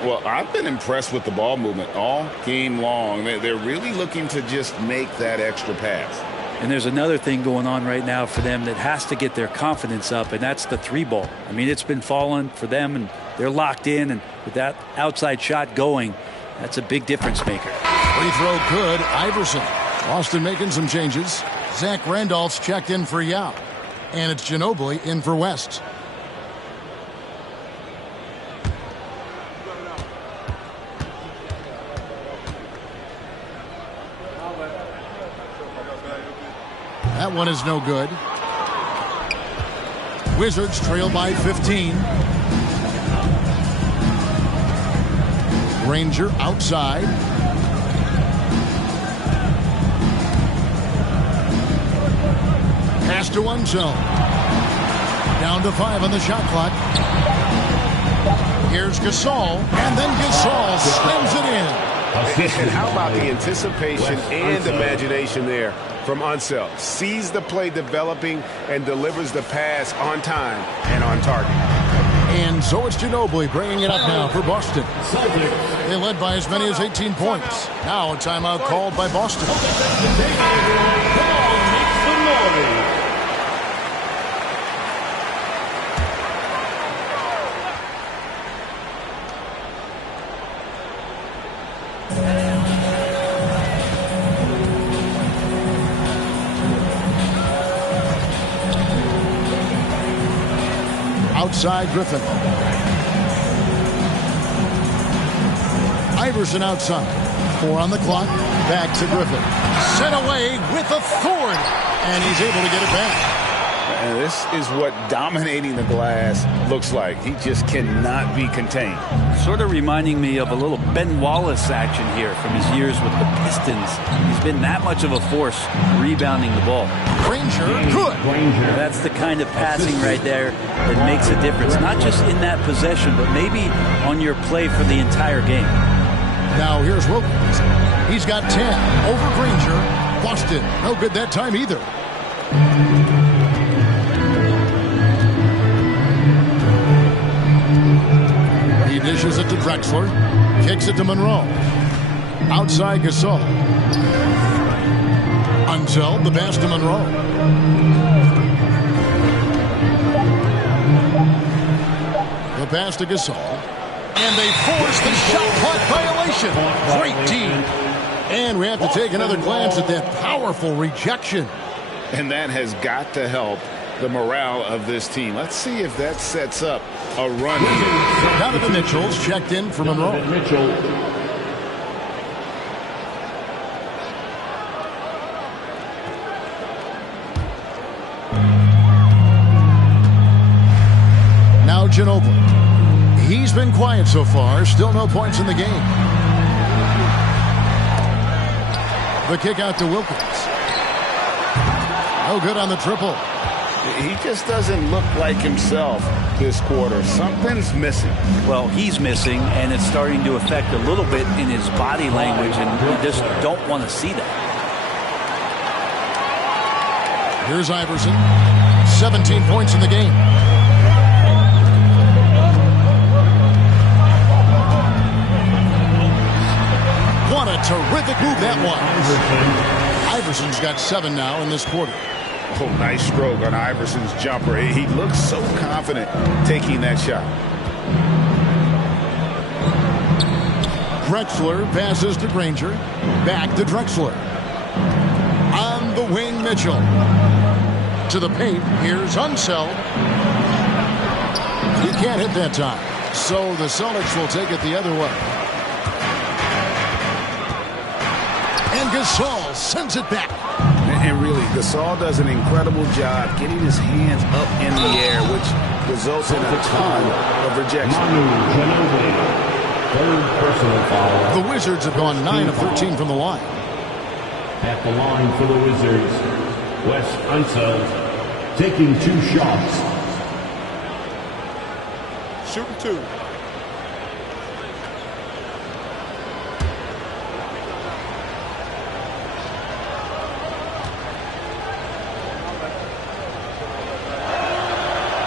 Well, I've been impressed with the ball movement all game long. They're really looking to just make that extra pass. And there's another thing going on right now for them that has to get their confidence up, and that's the 3-ball. I mean, it's been falling for them, and they're locked in, and with that outside shot going, that's a big difference maker. Free throw good. Iverson. Boston making some changes. Zach Randolph's checked in for Yao. And it's Ginobili in for West. That one is no good. Wizards trail by 15. Granger outside. Pass to Unzel. Down to 5 on the shot clock. Here's Gasol, and then Gasol slams it in. And how about the anticipation and imagination there from Unzel? Sees the play developing and delivers the pass on time and on target. And so it's Ginobili bringing it up now for Boston. They led by as many as 18 points. Now a timeout called by Boston. Outside Griffin. Iverson outside. 4 on the clock. Back to Griffin. Sent away with authority. And he's able to get it back. And this is what dominating the glass looks like. He just cannot be contained. Sort of reminding me of a little Ben Wallace action here from his years with the Pistons. He's been that much of a force rebounding the ball. Granger, good. That's the kind of passing right there that makes a difference. Not just in that possession, but maybe on your play for the entire game. Now here's Wilkins. He's got 10 over Granger. Boston, no good that time either. He dishes it to Drexler. Kicks it to Monroe. Outside Gasol. Unzel, the pass to Monroe. pass to Gasol. And they force the shot clock violation. Great team. And we have to take another glance at that powerful rejection. And that has got to help the morale of this team. Let's see if that sets up a run here. Donovan Mitchell's checked in for Monroe. Now Ginobili. He's been quiet so far. Still no points in the game. The kick out to Wilkins. No good on the triple. He just doesn't look like himself this quarter. Something's missing. Well, he's missing, and it's starting to affect a little bit in his body language, and we just don't want to see that. Here's Iverson. 17 points in the game. What a terrific move that was. Iverson's got 7 now in this quarter. Oh, nice stroke on Iverson's jumper. He looks so confident taking that shot. Drexler passes to Granger. Back to Drexler. On the wing, Mitchell. To the paint. Here's Unseld. He can't hit that time. So the Celtics will take it the other way. And Gasol sends it back. And really, Gasol does an incredible job getting his hands up in the air, which results in a ton of rejection. Third personal foul. The Wizards have gone 9 of 13 from the line. At the line for the Wizards, Wes Unseld taking 2 shots. Shooting 2.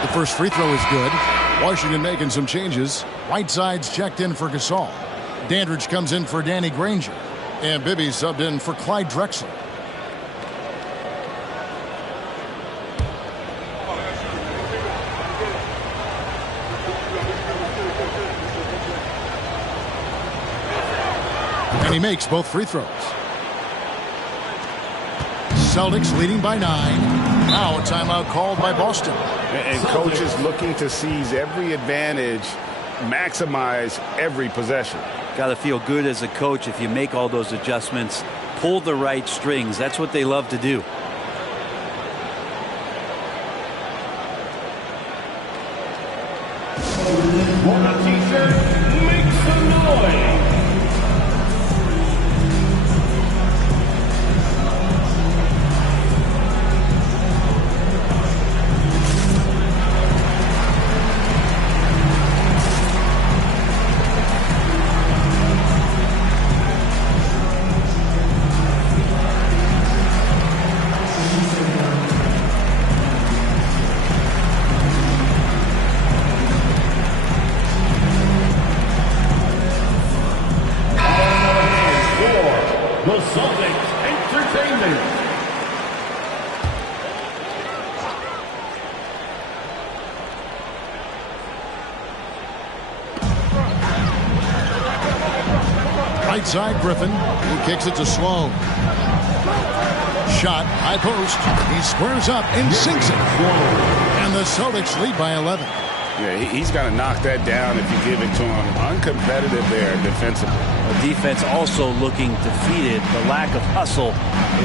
The first free throw is good. Washington making some changes. Whiteside's checked in for Gasol. Dandridge comes in for Danny Granger. And Bibby subbed in for Clyde Drexler. And he makes both free throws. Celtics leading by 9. Now a timeout called by Boston. And coach is looking to seize every advantage, maximize every possession. Got to feel good as a coach if you make all those adjustments, pull the right strings. That's what they love to do. On a t-shirt, make some noise. Right side, Griffin. He kicks it to Sloan. Shot, high post. He squares up and sinks it. And the Celtics lead by 11. Yeah, he's got to knock that down if you give it to him. Uncompetitive there defensively. Defense also looking defeated. The lack of hustle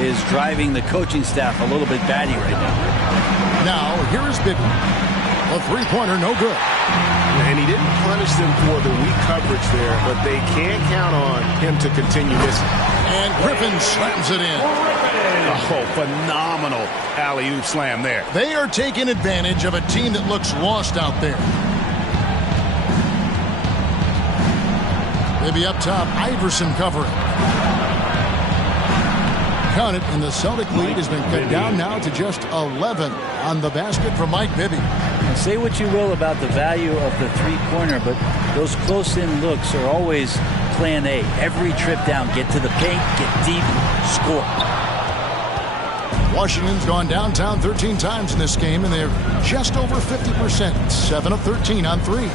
is driving the coaching staff a little bit batty right now. Now, here is Bibby. A three-pointer, no good. And he didn't punish them for the weak coverage there, but they can't count on him to continue missing. And Griffin slams it in. Oh, phenomenal alley-oop slam there. They are taking advantage of a team that looks lost out there. Maybe up top, Iverson covering. Count it, and the Celtic lead has been cut down now to just 11 on the basket from Mike Bibby. And say what you will about the value of the three-pointer, but those close-in looks are always plan A. Every trip down, get to the paint, get deep, score. Washington's gone downtown 13 times in this game, and they're just over 50%. 7 of 13 on threes.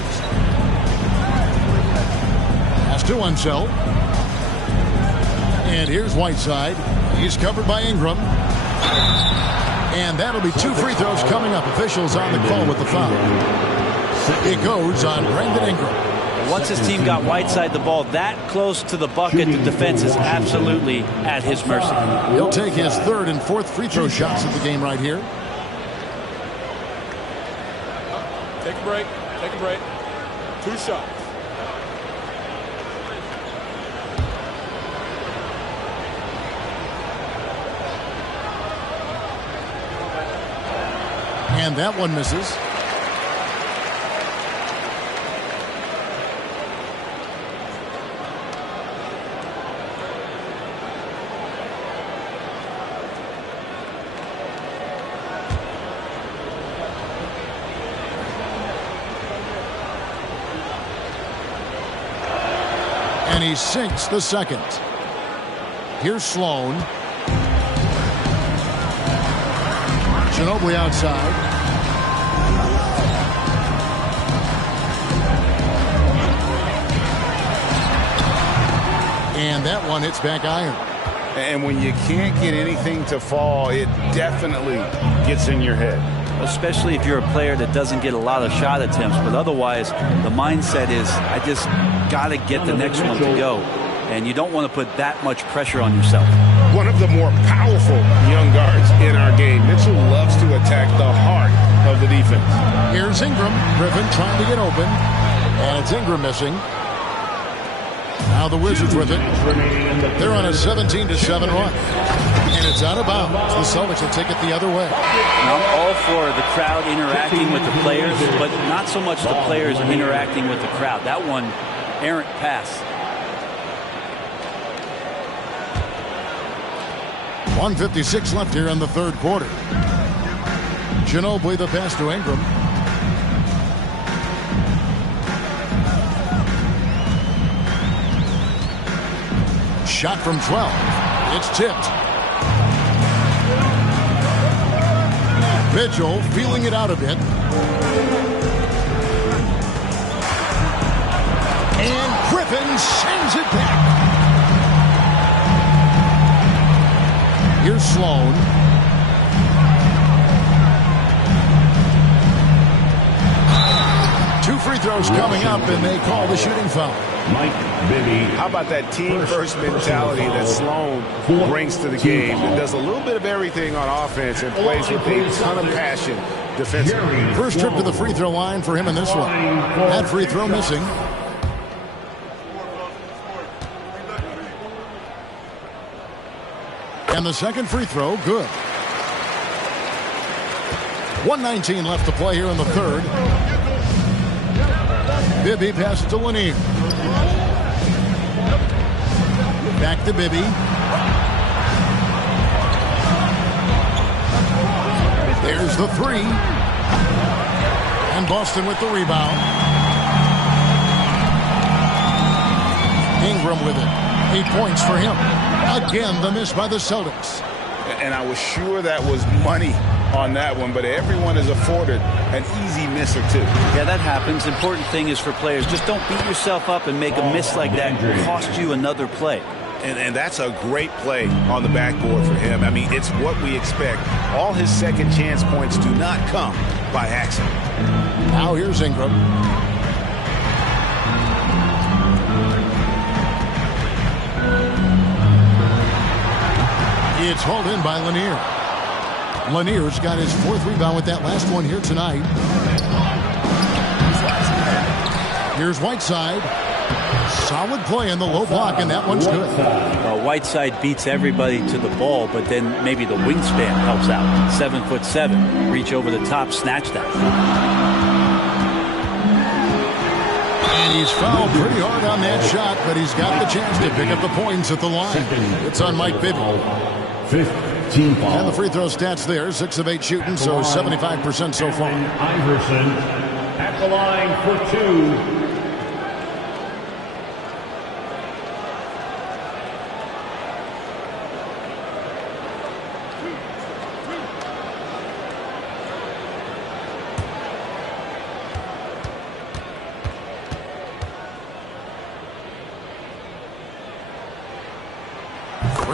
Pass to Unseld. And here's Whiteside. He's covered by Ingram. And that'll be 2 free throws coming up. Officials on the call with the foul. It goes on Brandon Ingram. Once his team got Whiteside the ball that close to the bucket, the defense is absolutely at his mercy. He'll take his 3rd and 4th free throw shots of the game right here. Take a break. Take a break. 2 shots. And that one misses. And he sinks the second. Here's Sloan. Ginobili outside. And that one hits back iron. And when you can't get anything to fall, it definitely gets in your head. Especially if you're a player that doesn't get a lot of shot attempts. But otherwise, the mindset is, I just got to get the next one to go. And you don't want to put that much pressure on yourself. One of the more powerful young guards in our game. Mitchell loves to attack the heart of the defense. Here's Ingram. Griffin trying to get open. And it's Ingram missing. Now the Wizards with it. They're on a 17-7 run. And it's out of bounds. The Celtics will take it the other way. I'm all for the crowd interacting with the players, but not so much the players interacting with the crowd. That one, errant pass. 1:56 left here in the 3rd quarter. Ginobili the pass to Ingram. Shot from 12. It's tipped. Mitchell feeling it out a bit. And Griffin sends it back. Here's Sloan. Two free throws coming up, and they call the shooting foul. Mike Bibby. How about that team-first mentality that Sloan brings to the game? It does a little bit of everything on offense and plays with a ton of passion defensively. First trip to the free throw line for him in this one. That free throw missing. And the second free throw, good. 1:19 left to play here in the 3rd. Bibby passes to Lanier. Back to Bibby. There's the 3. And Boston with the rebound. Ingram with it. 8 points for him. Again, the miss by the Celtics. And I was sure that was money on that one, but everyone is afforded an easy miss or 2. Yeah, that happens. Important thing is for players, just don't beat yourself up and make a miss like that cost you another play. And that's a great play on the backboard for him. I mean, it's what we expect. All his second chance points do not come by accident. Now here's Ingram. It's hauled in by Lanier. Lanier's got his 4th rebound with that last one here tonight. Here's Whiteside. Solid play in the low block, and that one's good. Whiteside beats everybody to the ball, but then maybe the wingspan helps out. 7'7", reach over the top, snatch that. And he's fouled pretty hard on that shot, but he's got the chance to pick up the points at the line. It's on Mike Bibby. 15 foul. And the free throw stats there, 6 of 8 shooting, so 75% so far. Iverson at the line for 2.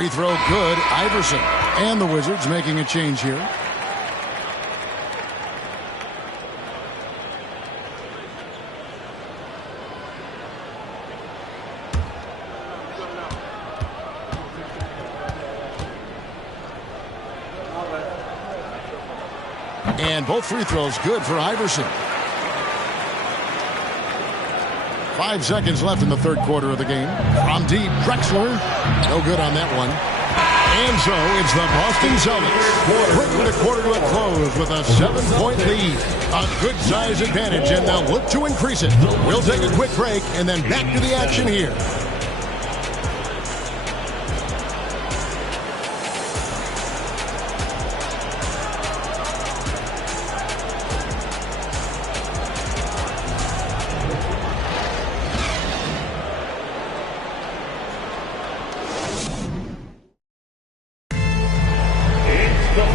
Free throw good. Iverson. And the Wizards making a change here. And both free throws good for Iverson. 5 seconds left in the third quarter of the game. From deep, Drexler. No good on that one. And so it's the Boston Celtics bringing the quarter to a close with a 7-point lead. A good size advantage, and they'll look to increase it. We'll take a quick break and then back to the action here.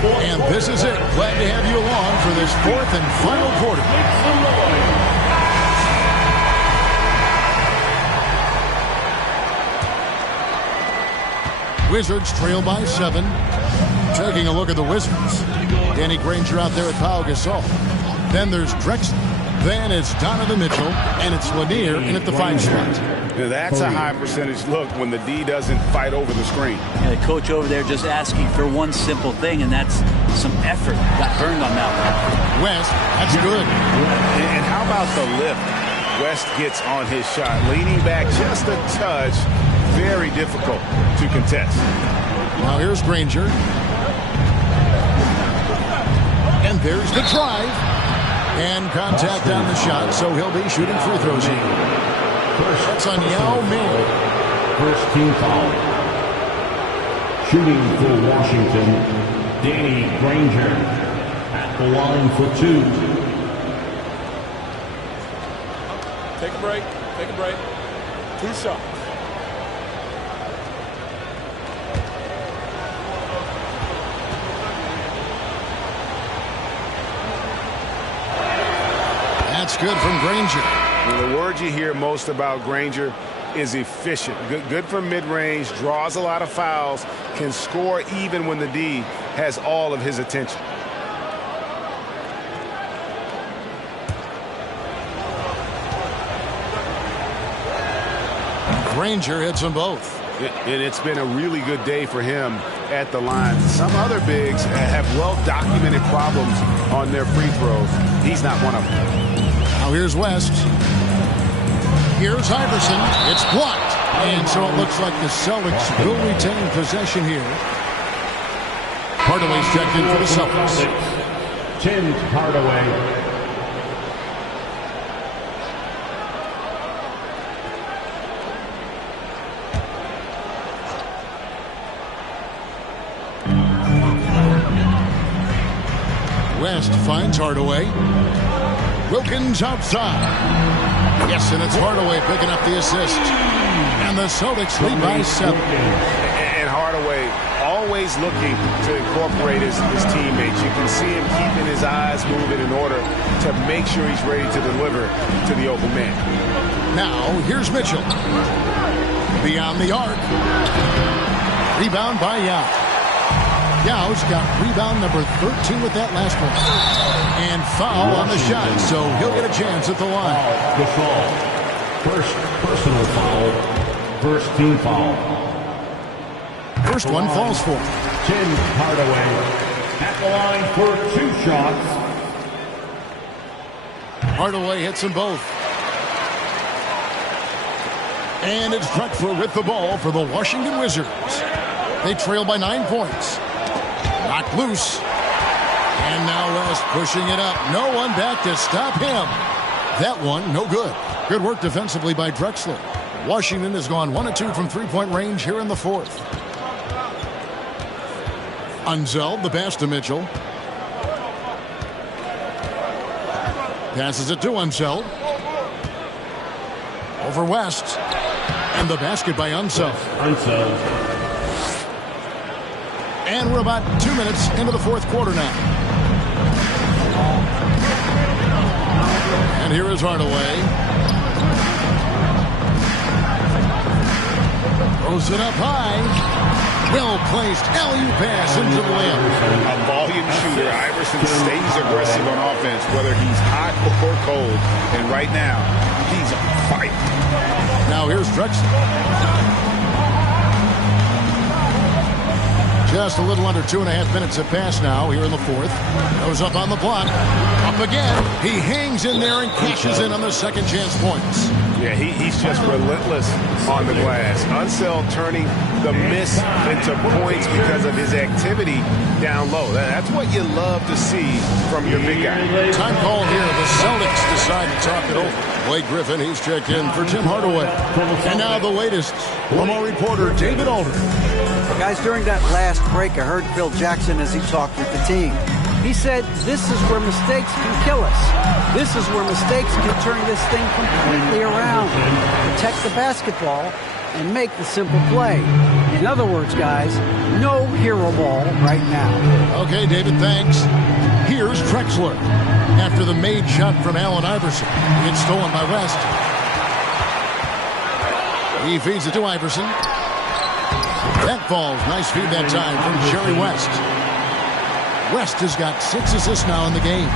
And this is it. Glad to have you along for this fourth and final quarter. Wizards trail by 7. Taking a look at the Wizards. Danny Granger out there at Pau Gasol. Then there's Drexler. Then it's Donovan Mitchell. And it's Lanier in at the 5 spot. Now that's a high percentage look when the D doesn't fight over the screen. Yeah, the coach over there just asking for one simple thing, and that's some effort. Got burned on that one. West, that's good. And how about the lift West gets on his shot? Leaning back just a touch. Very difficult to contest. Now here's Granger. And there's the drive. And contact on the shot, so he'll be shooting free throws here. That's on Yao Ming. First team foul. Shooting for Washington, Danny Granger at the line for 2. Take a break. Take a break. 2 shots. That's good from Granger. Well, the word you hear most about Granger is efficient. Good from mid-range, draws a lot of fouls, can score even when the D has all of his attention. Granger hits them both. And it's been a really good day for him at the line. Some other bigs have well-documented problems on their free throws. He's not one of them. Now here's West. Here's Iverson. It's blocked. And so it looks like the Celtics will retain possession here. Hardaway's checked in for the Celtics. Tim Hardaway. West finds Hardaway. Wilkins outside. Yes, and it's Hardaway picking up the assist. And the Celtics lead by 7. And Hardaway always looking to incorporate his teammates. You can see him keeping his eyes moving in order to make sure he's ready to deliver to the open man. Now, here's Mitchell. Beyond the arc. Rebound by Yao. Yao's got rebound number 13 with that last one. And foul on the shot, so he'll get a chance at the line. Gasol. First personal foul. First team foul. First one falls for him. Tim Hardaway at the line for 2 shots. Hardaway hits them both. And it's Drexler with the ball for the Washington Wizards. They trail by 9 points. Knocked loose. And now West pushing it up. No one back to stop him. That one, no good. Good work defensively by Drexler. Washington has gone 1 of 2 from 3-point range here in the fourth. Unzeld, the pass to Mitchell. Passes it to Unzeld. Over West. And the basket by Unzeld. And we're about 2 minutes into the fourth quarter now. And here is Hardaway. Throws it up high. Well-placed alley-oop pass into the layup. A volume shooter, Iverson stays aggressive on offense, whether he's hot or cold. And right now, he's on fire. Now here's Drexler. Just a little under 2.5 minutes have passed now here in the fourth. Goes up on the block. Up again. He hangs in there and cashes in on the second chance points. Yeah, he's just relentless on the glass. Unseld turning the miss into points because of his activity down low. That's what you love to see from your big guy. Time call here. The Celtics decide to talk it over. Blake Griffin, he's checked in for Tim Hardaway. And now the latest from our reporter, David Alder. Guys, during that last break, I heard Phil Jackson as he talked with the team. He said, this is where mistakes can kill us. This is where mistakes can turn this thing completely around. Protect the basketball and make the simple play. In other words, guys, no hero ball right now. Okay, David, thanks. Here's Drexler. After the made shot from Allen Iverson. It's stolen by West. He feeds it to Iverson. That falls. Nice feed that time from Jerry West. West has got 6 assists now in the game.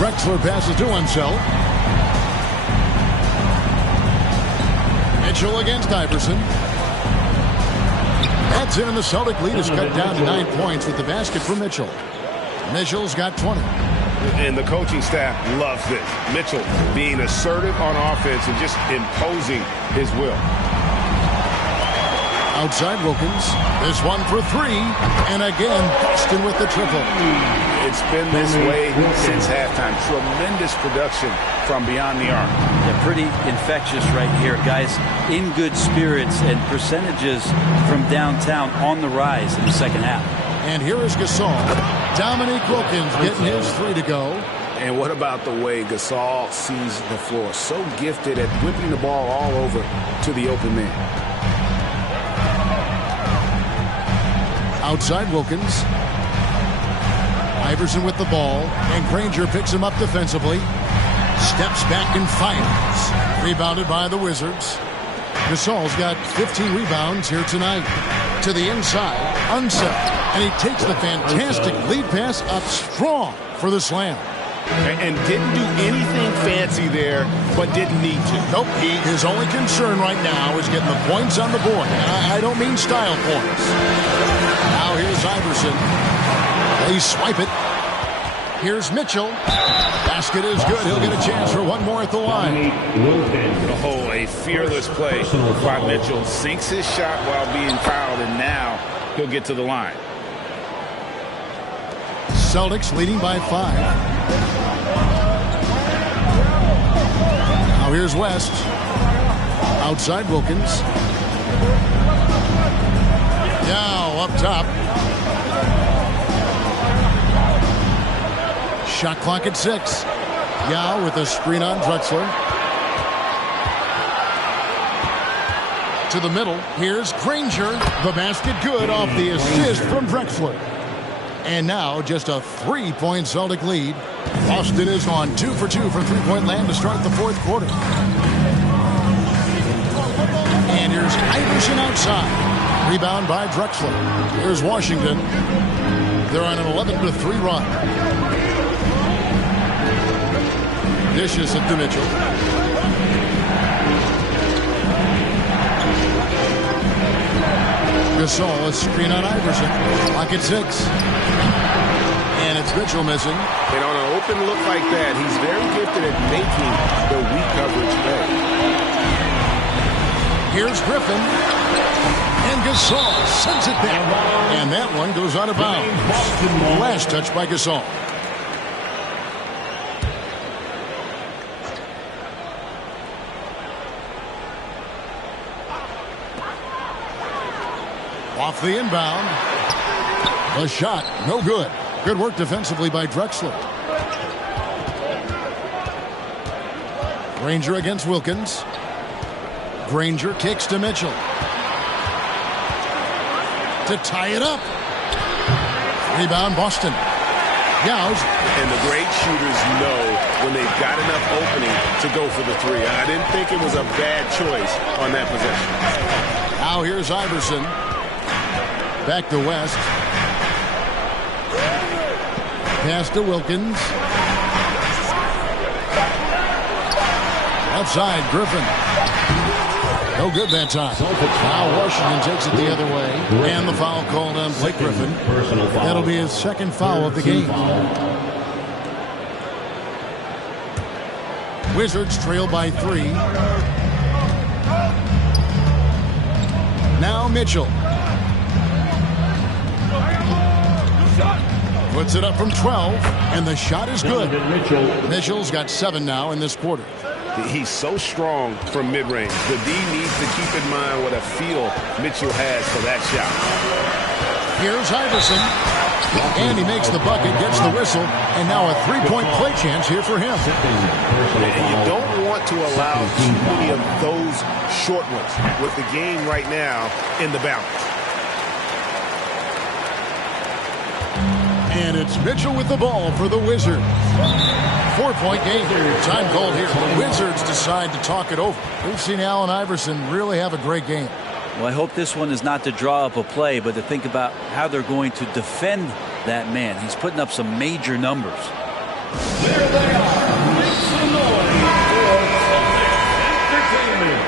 Drexler passes to himself. Mitchell against Iverson. That's in, and the Celtic lead is cut down to 9 points with the basket for Mitchell. Mitchell's got 20. And the coaching staff loves this. Mitchell being assertive on offense and just imposing his will. Outside Wilkins. This one for 3. And again, Boston with the triple. It's been this way since halftime. Tremendous production from beyond the arc. Yeah, pretty infectious right here. Guys in good spirits and percentages from downtown on the rise in the second half. And here is Gasol. Dominique Wilkins getting his 3 to go. And what about the way Gasol sees the floor? So gifted at whipping the ball all over to the open man. Outside Wilkins. Iverson with the ball. And Granger picks him up defensively. Steps back and fires. Rebounded by the Wizards. Gasol's got 15 rebounds here tonight. To the inside. Unset. And he takes the fantastic lead pass up strong for the slam. And didn't do anything fancy there, but didn't need to. Nope. His only concern right now is getting the points on the board. And I don't mean style points. Now here's Iverson. They swipe it. Here's Mitchell. Basket is good. He'll get a chance for one more at the line. Oh, a fearless play by Mitchell. Sinks his shot while being fouled, and now he'll get to the line. Celtics leading by 5. Now here's West. Outside Wilkins. Now up top. Shot clock at 6. Yao with a screen on Drexler. To the middle. Here's Granger. The basket good off the assist from Drexler. And now just a 3-point Celtic lead. Boston is on 2 for 2 from three-point land to start the fourth quarter. And here's Iverson outside. Rebound by Drexler. Here's Washington. They're on an 11-3 run. Dishes it to Mitchell. Gasol, a screen on Iverson. Clock at 6. And it's Mitchell missing. And on an open look like that, he's very gifted at making the weak coverage pay. Here's Griffin. And Gasol sends it back. And that one goes out of bounds. Last touch by Gasol. Off the inbound. The shot, no good. Good work defensively by Drexler. Granger against Wilkins. Granger kicks to Mitchell. To tie it up. Rebound Boston. Yow's. And the great shooters know when they've got enough opening to go for the three. I didn't think it was a bad choice on that possession. Now here's Iverson. Back to West. Pass to Wilkins. Outside, Griffin. No good that time. Now Washington takes it the other way. And the foul called on Blake Griffin. That'll be his second foul of the game. Wizards trail by 3. Now Mitchell. Puts it up from 12, and the shot is good. Mitchell's got 7 now in this quarter. He's so strong from mid-range. The D needs to keep in mind what a feel Mitchell has for that shot. Here's Iverson. And he makes the bucket, gets the whistle, and now a three-point play chance here for him. And you don't want to allow too many of those short ones with the game right now in the balance. And it's Mitchell with the ball for the Wizards. 4-point game. Time called here. The Wizards decide to talk it over. We've seen Allen Iverson really have a great game. Well, I hope this one is not to draw up a play, but to think about how they're going to defend that man. He's putting up some major numbers. There they are. Make some noise for Celtics Entertainment.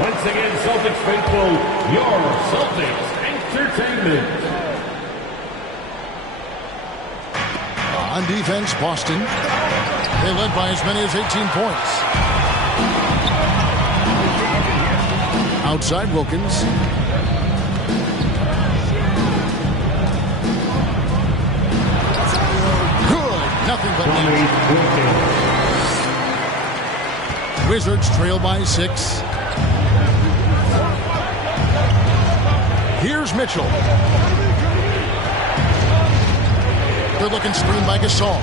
Once again, Celtics faithful, your Celtics Entertainment. On defense, Boston. They led by as many as 18 points. Outside Wilkins. Good. Nothing but net. Wizards trail by 6. Here's Mitchell. They're looking screened by Gasol.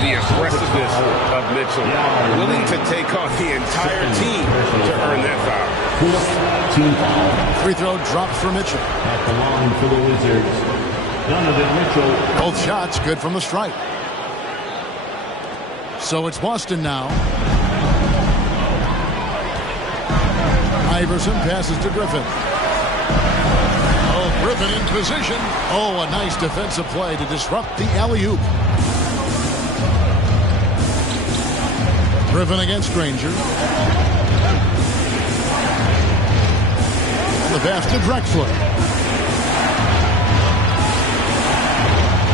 The aggressiveness of Mitchell, willing to take on the entire team to earn that foul. Free throw dropped for Mitchell. At the line for the Wizards, Donovan Mitchell. Both shots good from the stripe. So it's Boston now. Iverson passes to Griffin. Griffin in position. Oh, a nice defensive play to disrupt the alley-oop. Griffin against Granger. The pass to Drexler.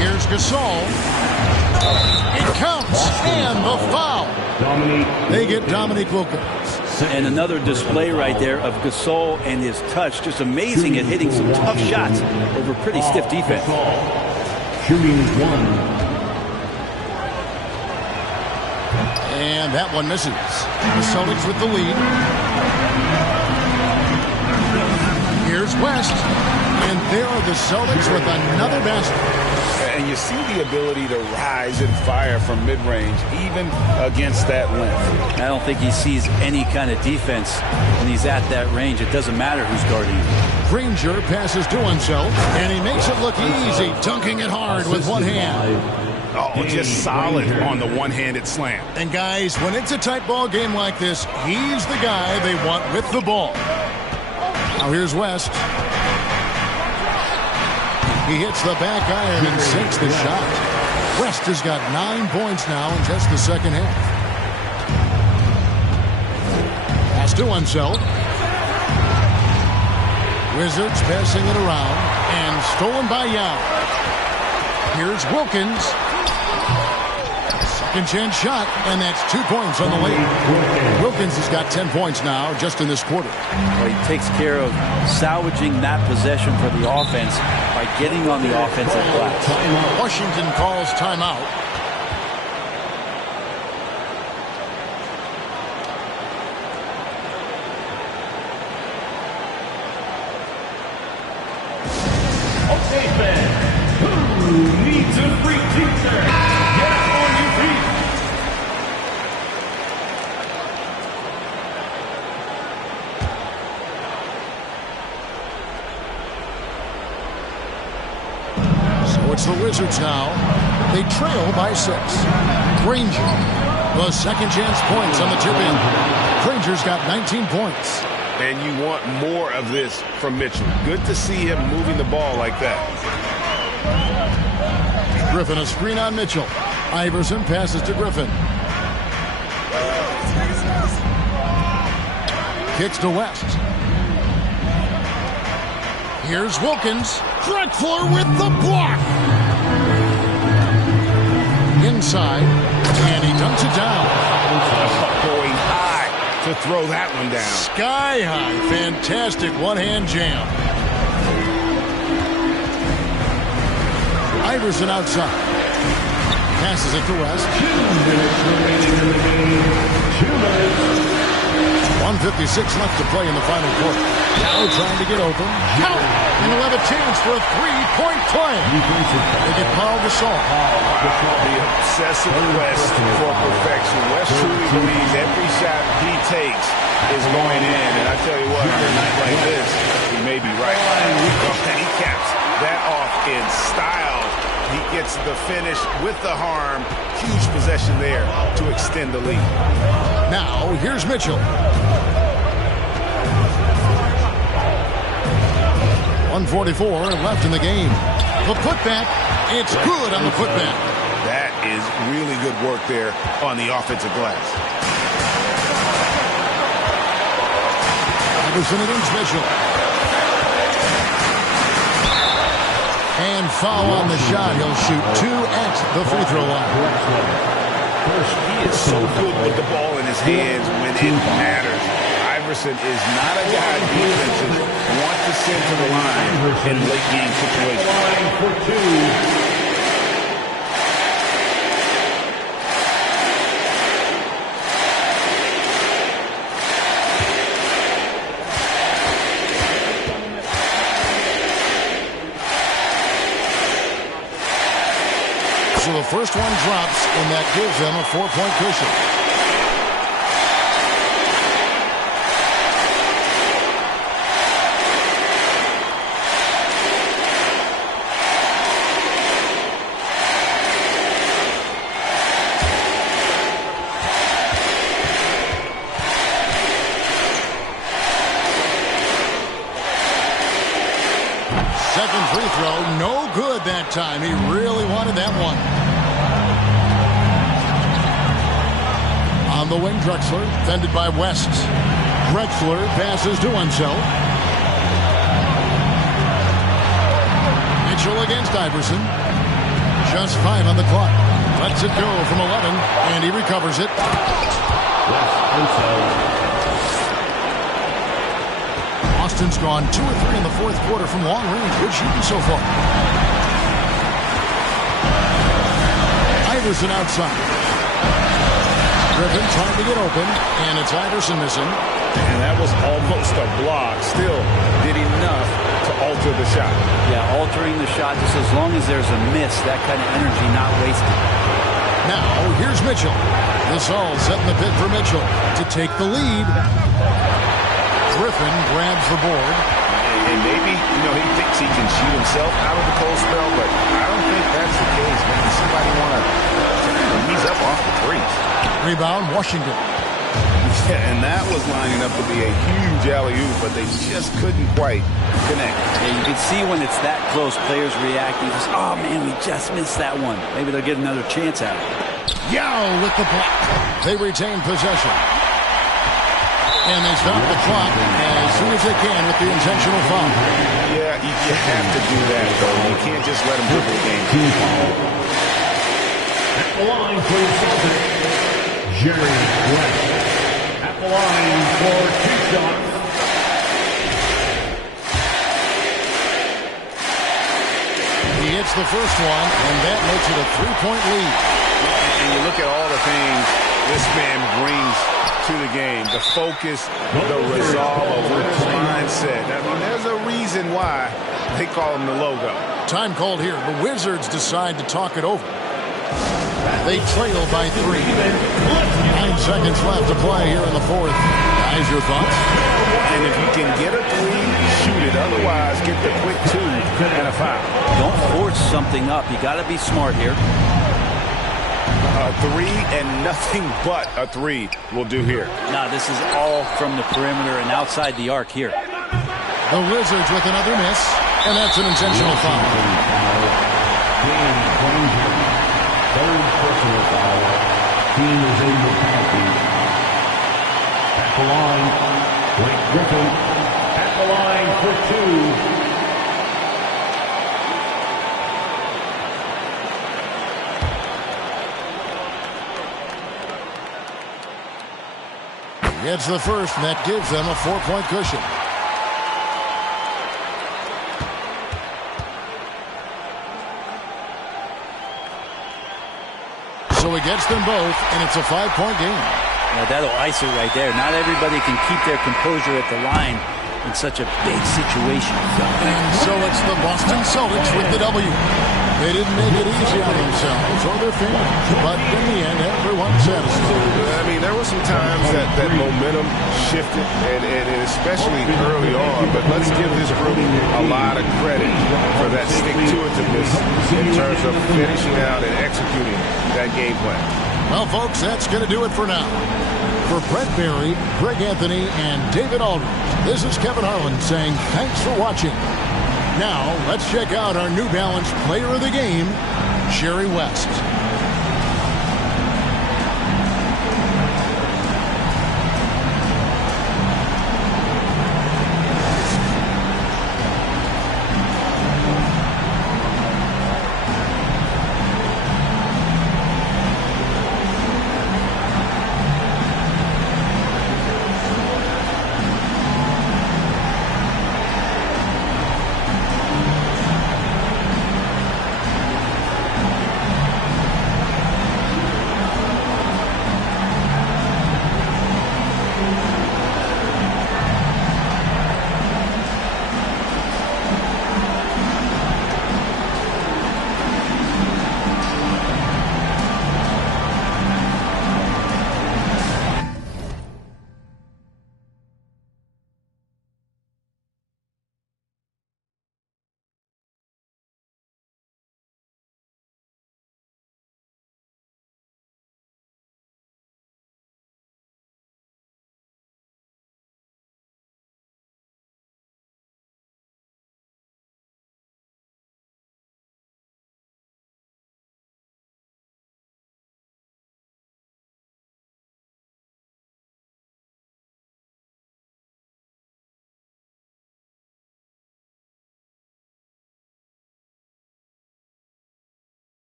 Here's Gasol. It counts, and the foul. They get Dominique Wilkins. And another display right there of Gasol and his touch. Just amazing at hitting some tough shots over pretty stiff defense. Shooting 1. And that one misses. The Celtics with the lead. Here's West. And there are the Celtics with another basket. And you see the ability to rise and fire from mid-range, even against that length. I don't think he sees any kind of defense when he's at that range. It doesn't matter who's guarding him. Granger passes to himself, and he makes it look easy, dunking it hard with one hand. Oh, just solid on the one-handed slam. And guys, when it's a tight ball game like this, he's the guy they want with the ball. Now here's West. He hits the back iron and sinks the shot. West has got 9 points now in just the second half. Pass to himself. Wizards passing it around and stolen by Yao. Here's Wilkins. Second chance shot, and that's 2 points on the way. Wilkins has got 10 points now just in this quarter. Well, he takes care of salvaging that possession for the offense by getting on the offensive glass. Washington calls timeout. Okay, fans, who needs a free teacher? Get on your feet. So So it's the Wizards now. They trail by 6. Granger, the second chance points on the tip in. Granger's got 19 points. And you want more of this from Mitchell. Good to see him moving the ball like that. Griffin, a screen on Mitchell. Iverson passes to Griffin. Kicks to West. Here's Wilkins. Drexler with the block. Inside, and he dunks it down. Going high to throw that one down. Sky high. Fantastic one-hand jam. Iverson outside. Passes it to West. 1:56 left to play in the final quarter. Now trying to get open. Count! And he'll have a chance for a three-point play. They get Paul Gasol. The obsessive quest for perfection. West truly believes every shot he takes is going in. And I tell you what, on a night like this, he may be right. And he caps that off in style. He gets the finish with the harm. Huge possession there to extend the lead. Now, here's Mitchell. 1:44 left in the game. The putback, it's good on the putback. That is really good work there on the offensive glass. Iverson against Mitchell. And foul on the shot. He'll shoot 2 at the free throw line. He is so good with the ball in his hands when it matters. Iverson is not a guy defenses want to send to the line in late game situations. So the first one drops, and that gives them a 4-point cushion. Second free throw, no good that time. He really wanted that one. On the wing, Drexler, fended by West. Drexler passes to Unseld. Mitchell against Iverson. Just 5 on the clock. Lets it go from 11, and he recovers it. Austin's gone 2 or 3 in the fourth quarter from long range. Good shooting so far. Iverson outside. Griffin trying to get open, and it's Iverson missing. And that was almost a block. Still did enough to alter the shot. Yeah, altering the shot just as long as there's a miss, that kind of energy not wasted. Now, here's Mitchell. Gasol setting the pick for Mitchell to take the lead. Griffin grabs the board. And maybe, he thinks he can shoot himself out of the cold spell, but I don't think that's the case. Maybe somebody want to ease up off the threes. Rebound, Washington. Yeah, and that was lining up to be a huge alley-oop, but they just couldn't quite connect. Yeah, you can see when it's that close, players react. You just, oh man, we just missed that one. Maybe they'll get another chance at it. Yao with the block. They retain possession. And they stop the clock as soon as they can with the intentional foul. Yeah, you have to do that, though. You can't just let them dribble the game. At the line for the Celtics, Jerry West. At the line for 2 shots. He hits the first one, and that makes it a 3-point lead. And you look at all the things this man brings to the game. The focus, the resolve, winner's mindset. I mean, there's a reason why they call him the logo. Time called here. The Wizards decide to talk it over. They trail by 3. 9 seconds left to play here in the fourth. Guys, your thoughts? And if you can get a 3, shoot it. Otherwise, get the quick 2 and a foul. Don't force something up. You got to be smart here. A 3 and nothing but a 3 will do here. Now this is all from the perimeter and outside the arc here. The Wizards with another miss, and that's an intentional foul. Third personal foul. Team is in the penalty. At the line, Blake Griffin. At the line for 2. Gets the first, and that gives them a 4-point cushion. So he gets them both, and it's a 5-point game. Now that'll ice it right there. Not everybody can keep their composure at the line in such a big situation. And so it's the Boston Celtics with the W. They didn't make it easy on themselves or their fans, but in the end, everyone's satisfied. I mean, there were some times that momentum shifted, and especially early on, but let's give this group a lot of credit for that stick-to-itiveness in terms of finishing out and executing that game plan. Well, folks, that's going to do it for now. For Brett Berry, Greg Anthony, and David Aldridge, this is Kevin Harlan saying thanks for watching. Now, let's check out our New Balance player of the game, Jerry West.